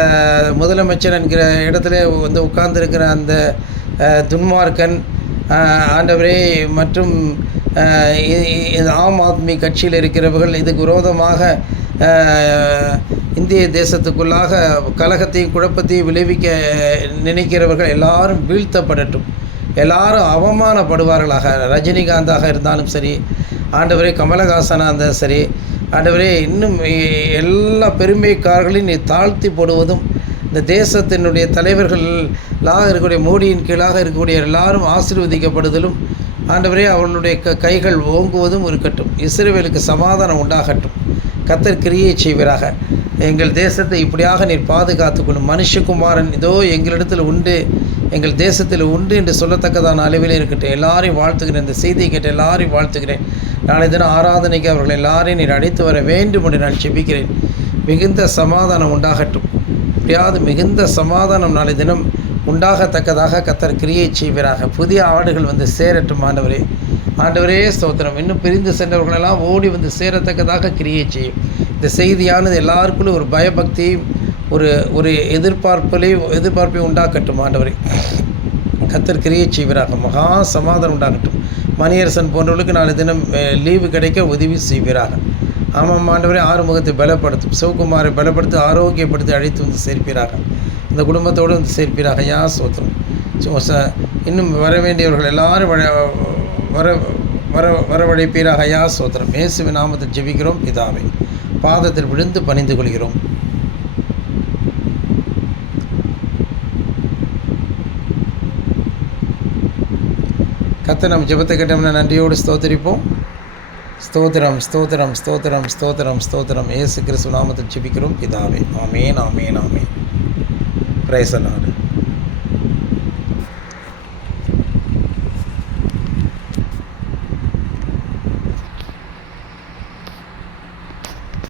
முதலமைச்சர் என்கிற இடத்துல வந்து உட்கார்ந்துருக்கிற அந்த துன்மார்க்கன் ஆண்டவரே, மற்றும் ஆம் ஆத்மி கட்சியில் இருக்கிறவர்கள் இதுக்கு விரோதமாக இந்திய தேசத்துக்குள்ளாக கலகத்தையும் குழப்பத்தையும் விளைவிக்க நினைக்கிறவர்கள் எல்லாரும் வீழ்த்தப்படட்டும். எல்லாரும் அவமானப்படுவார்களாக. ரஜினிகாந்தாக இருந்தாலும் சரி, ஆண்டவரே கமலஹாசனாக இருந்தாலும் சரி, ஆண்டவரே இன்னும் எல்லா பெருமைக்காரர்களையும் நீ தாழ்த்தி போடுவதும், இந்த தேசத்தினுடைய தலைவர்களாக இருக்கக்கூடிய மோடியின் கீழாக இருக்கக்கூடிய எல்லாரும் ஆசீர்வதிக்கப்படுதலும், ஆண்டவரே அவனுடைய கைகள் ஓங்குவதும் இருக்கட்டும். இஸ்ரவேலுக்கு சமாதானம் உண்டாகட்டும். கர்த்தர் கிரியை செய்வீராக. எங்கள் தேசத்தை இப்படியாக நீர் பாதுகாத்துக்கொள்ளும். மனுஷகுமாரன் இதோ எங்களிடத்தில் உண்டு, எங்கள் தேசத்தில் உண்டு என்று சொல்லத்தக்கதான அளவில் இருக்கட்டும். எல்லாரையும் வாழ்த்துகிறேன். இந்த செய்தியை கேட்டு எல்லாரையும் வாழ்த்துகிறேன். நாளை தினம் ஆராதனைக்கு அவர்கள் எல்லாரையும் நீர் அழைத்து வர வேண்டும் என்று நான் செபிக்கிறேன். மிகுந்த சமாதானம் உண்டாகட்டும். எப்படியாவது மிகுந்த சமாதானம் நாளை தினம் உண்டாகத்தக்கதாக கர்த்தர் கிரியை செய்வீராக. புதிய ஆடுகள் வந்து சேரட்டும். ஆண்டவரே ஸ்தோத்திரம். இன்னும் பிரிந்து சென்றவர்களெல்லாம் ஓடி வந்து சேரத்தக்கதாக கிரியை செய்யும். இந்த செய்தியானது எல்லாருக்குள்ளும் ஒரு பயபக்தியும் ஒரு எதிர்பார்ப்பையும் உண்டாக்கட்டும். ஆண்டவரே கர்த்தர் கிரியை செய்வீராக. மகா சமாதானம் உண்டாகட்டும். மணியரசன் போன்றவர்களுக்கு நாளை தினம் லீவு கிடைக்க உதவி செய்வீராக. ஆமாம் ஆண்டவரே, ஆறுமுகத்தை பலப்படுத்தும். சிவகுமாரை பலப்படுத்தி ஆரோக்கியப்படுத்தி அழைத்து வந்து சேர்ப்பீராக. இந்த குடும்பத்தோடு வந்து சேர்ப்பீராக. யா ஸ்தோத்திரம். இன்னும் வர வேண்டியவர்கள் எல்லாரும் வரவழைப்பீராக. யா ஸ்தோத்திரம். இயேசுவின் நாமத்தில் ஜெபிக்கிறோம் பிதாவே. பாதத்தில் விழுந்து பணிந்து கொள்கிறோம். கர்த்தர் நம் ஜெபத்தை கேட்டோம்னா நன்றியோடு ஸ்தோத்திரிப்போம். ஸ்தோத்திரம் ஸ்தோத்திரம் ஸ்தோத்திரம் ஸ்தோத்திரம் ஸ்தோத்திரம். இயேசு கிறிஸ்து நாமத்தில் ஜெபிக்கிறோம் பிதாவே. ஆமேன் ஆமேன் ஆமேன். Praise the Lord.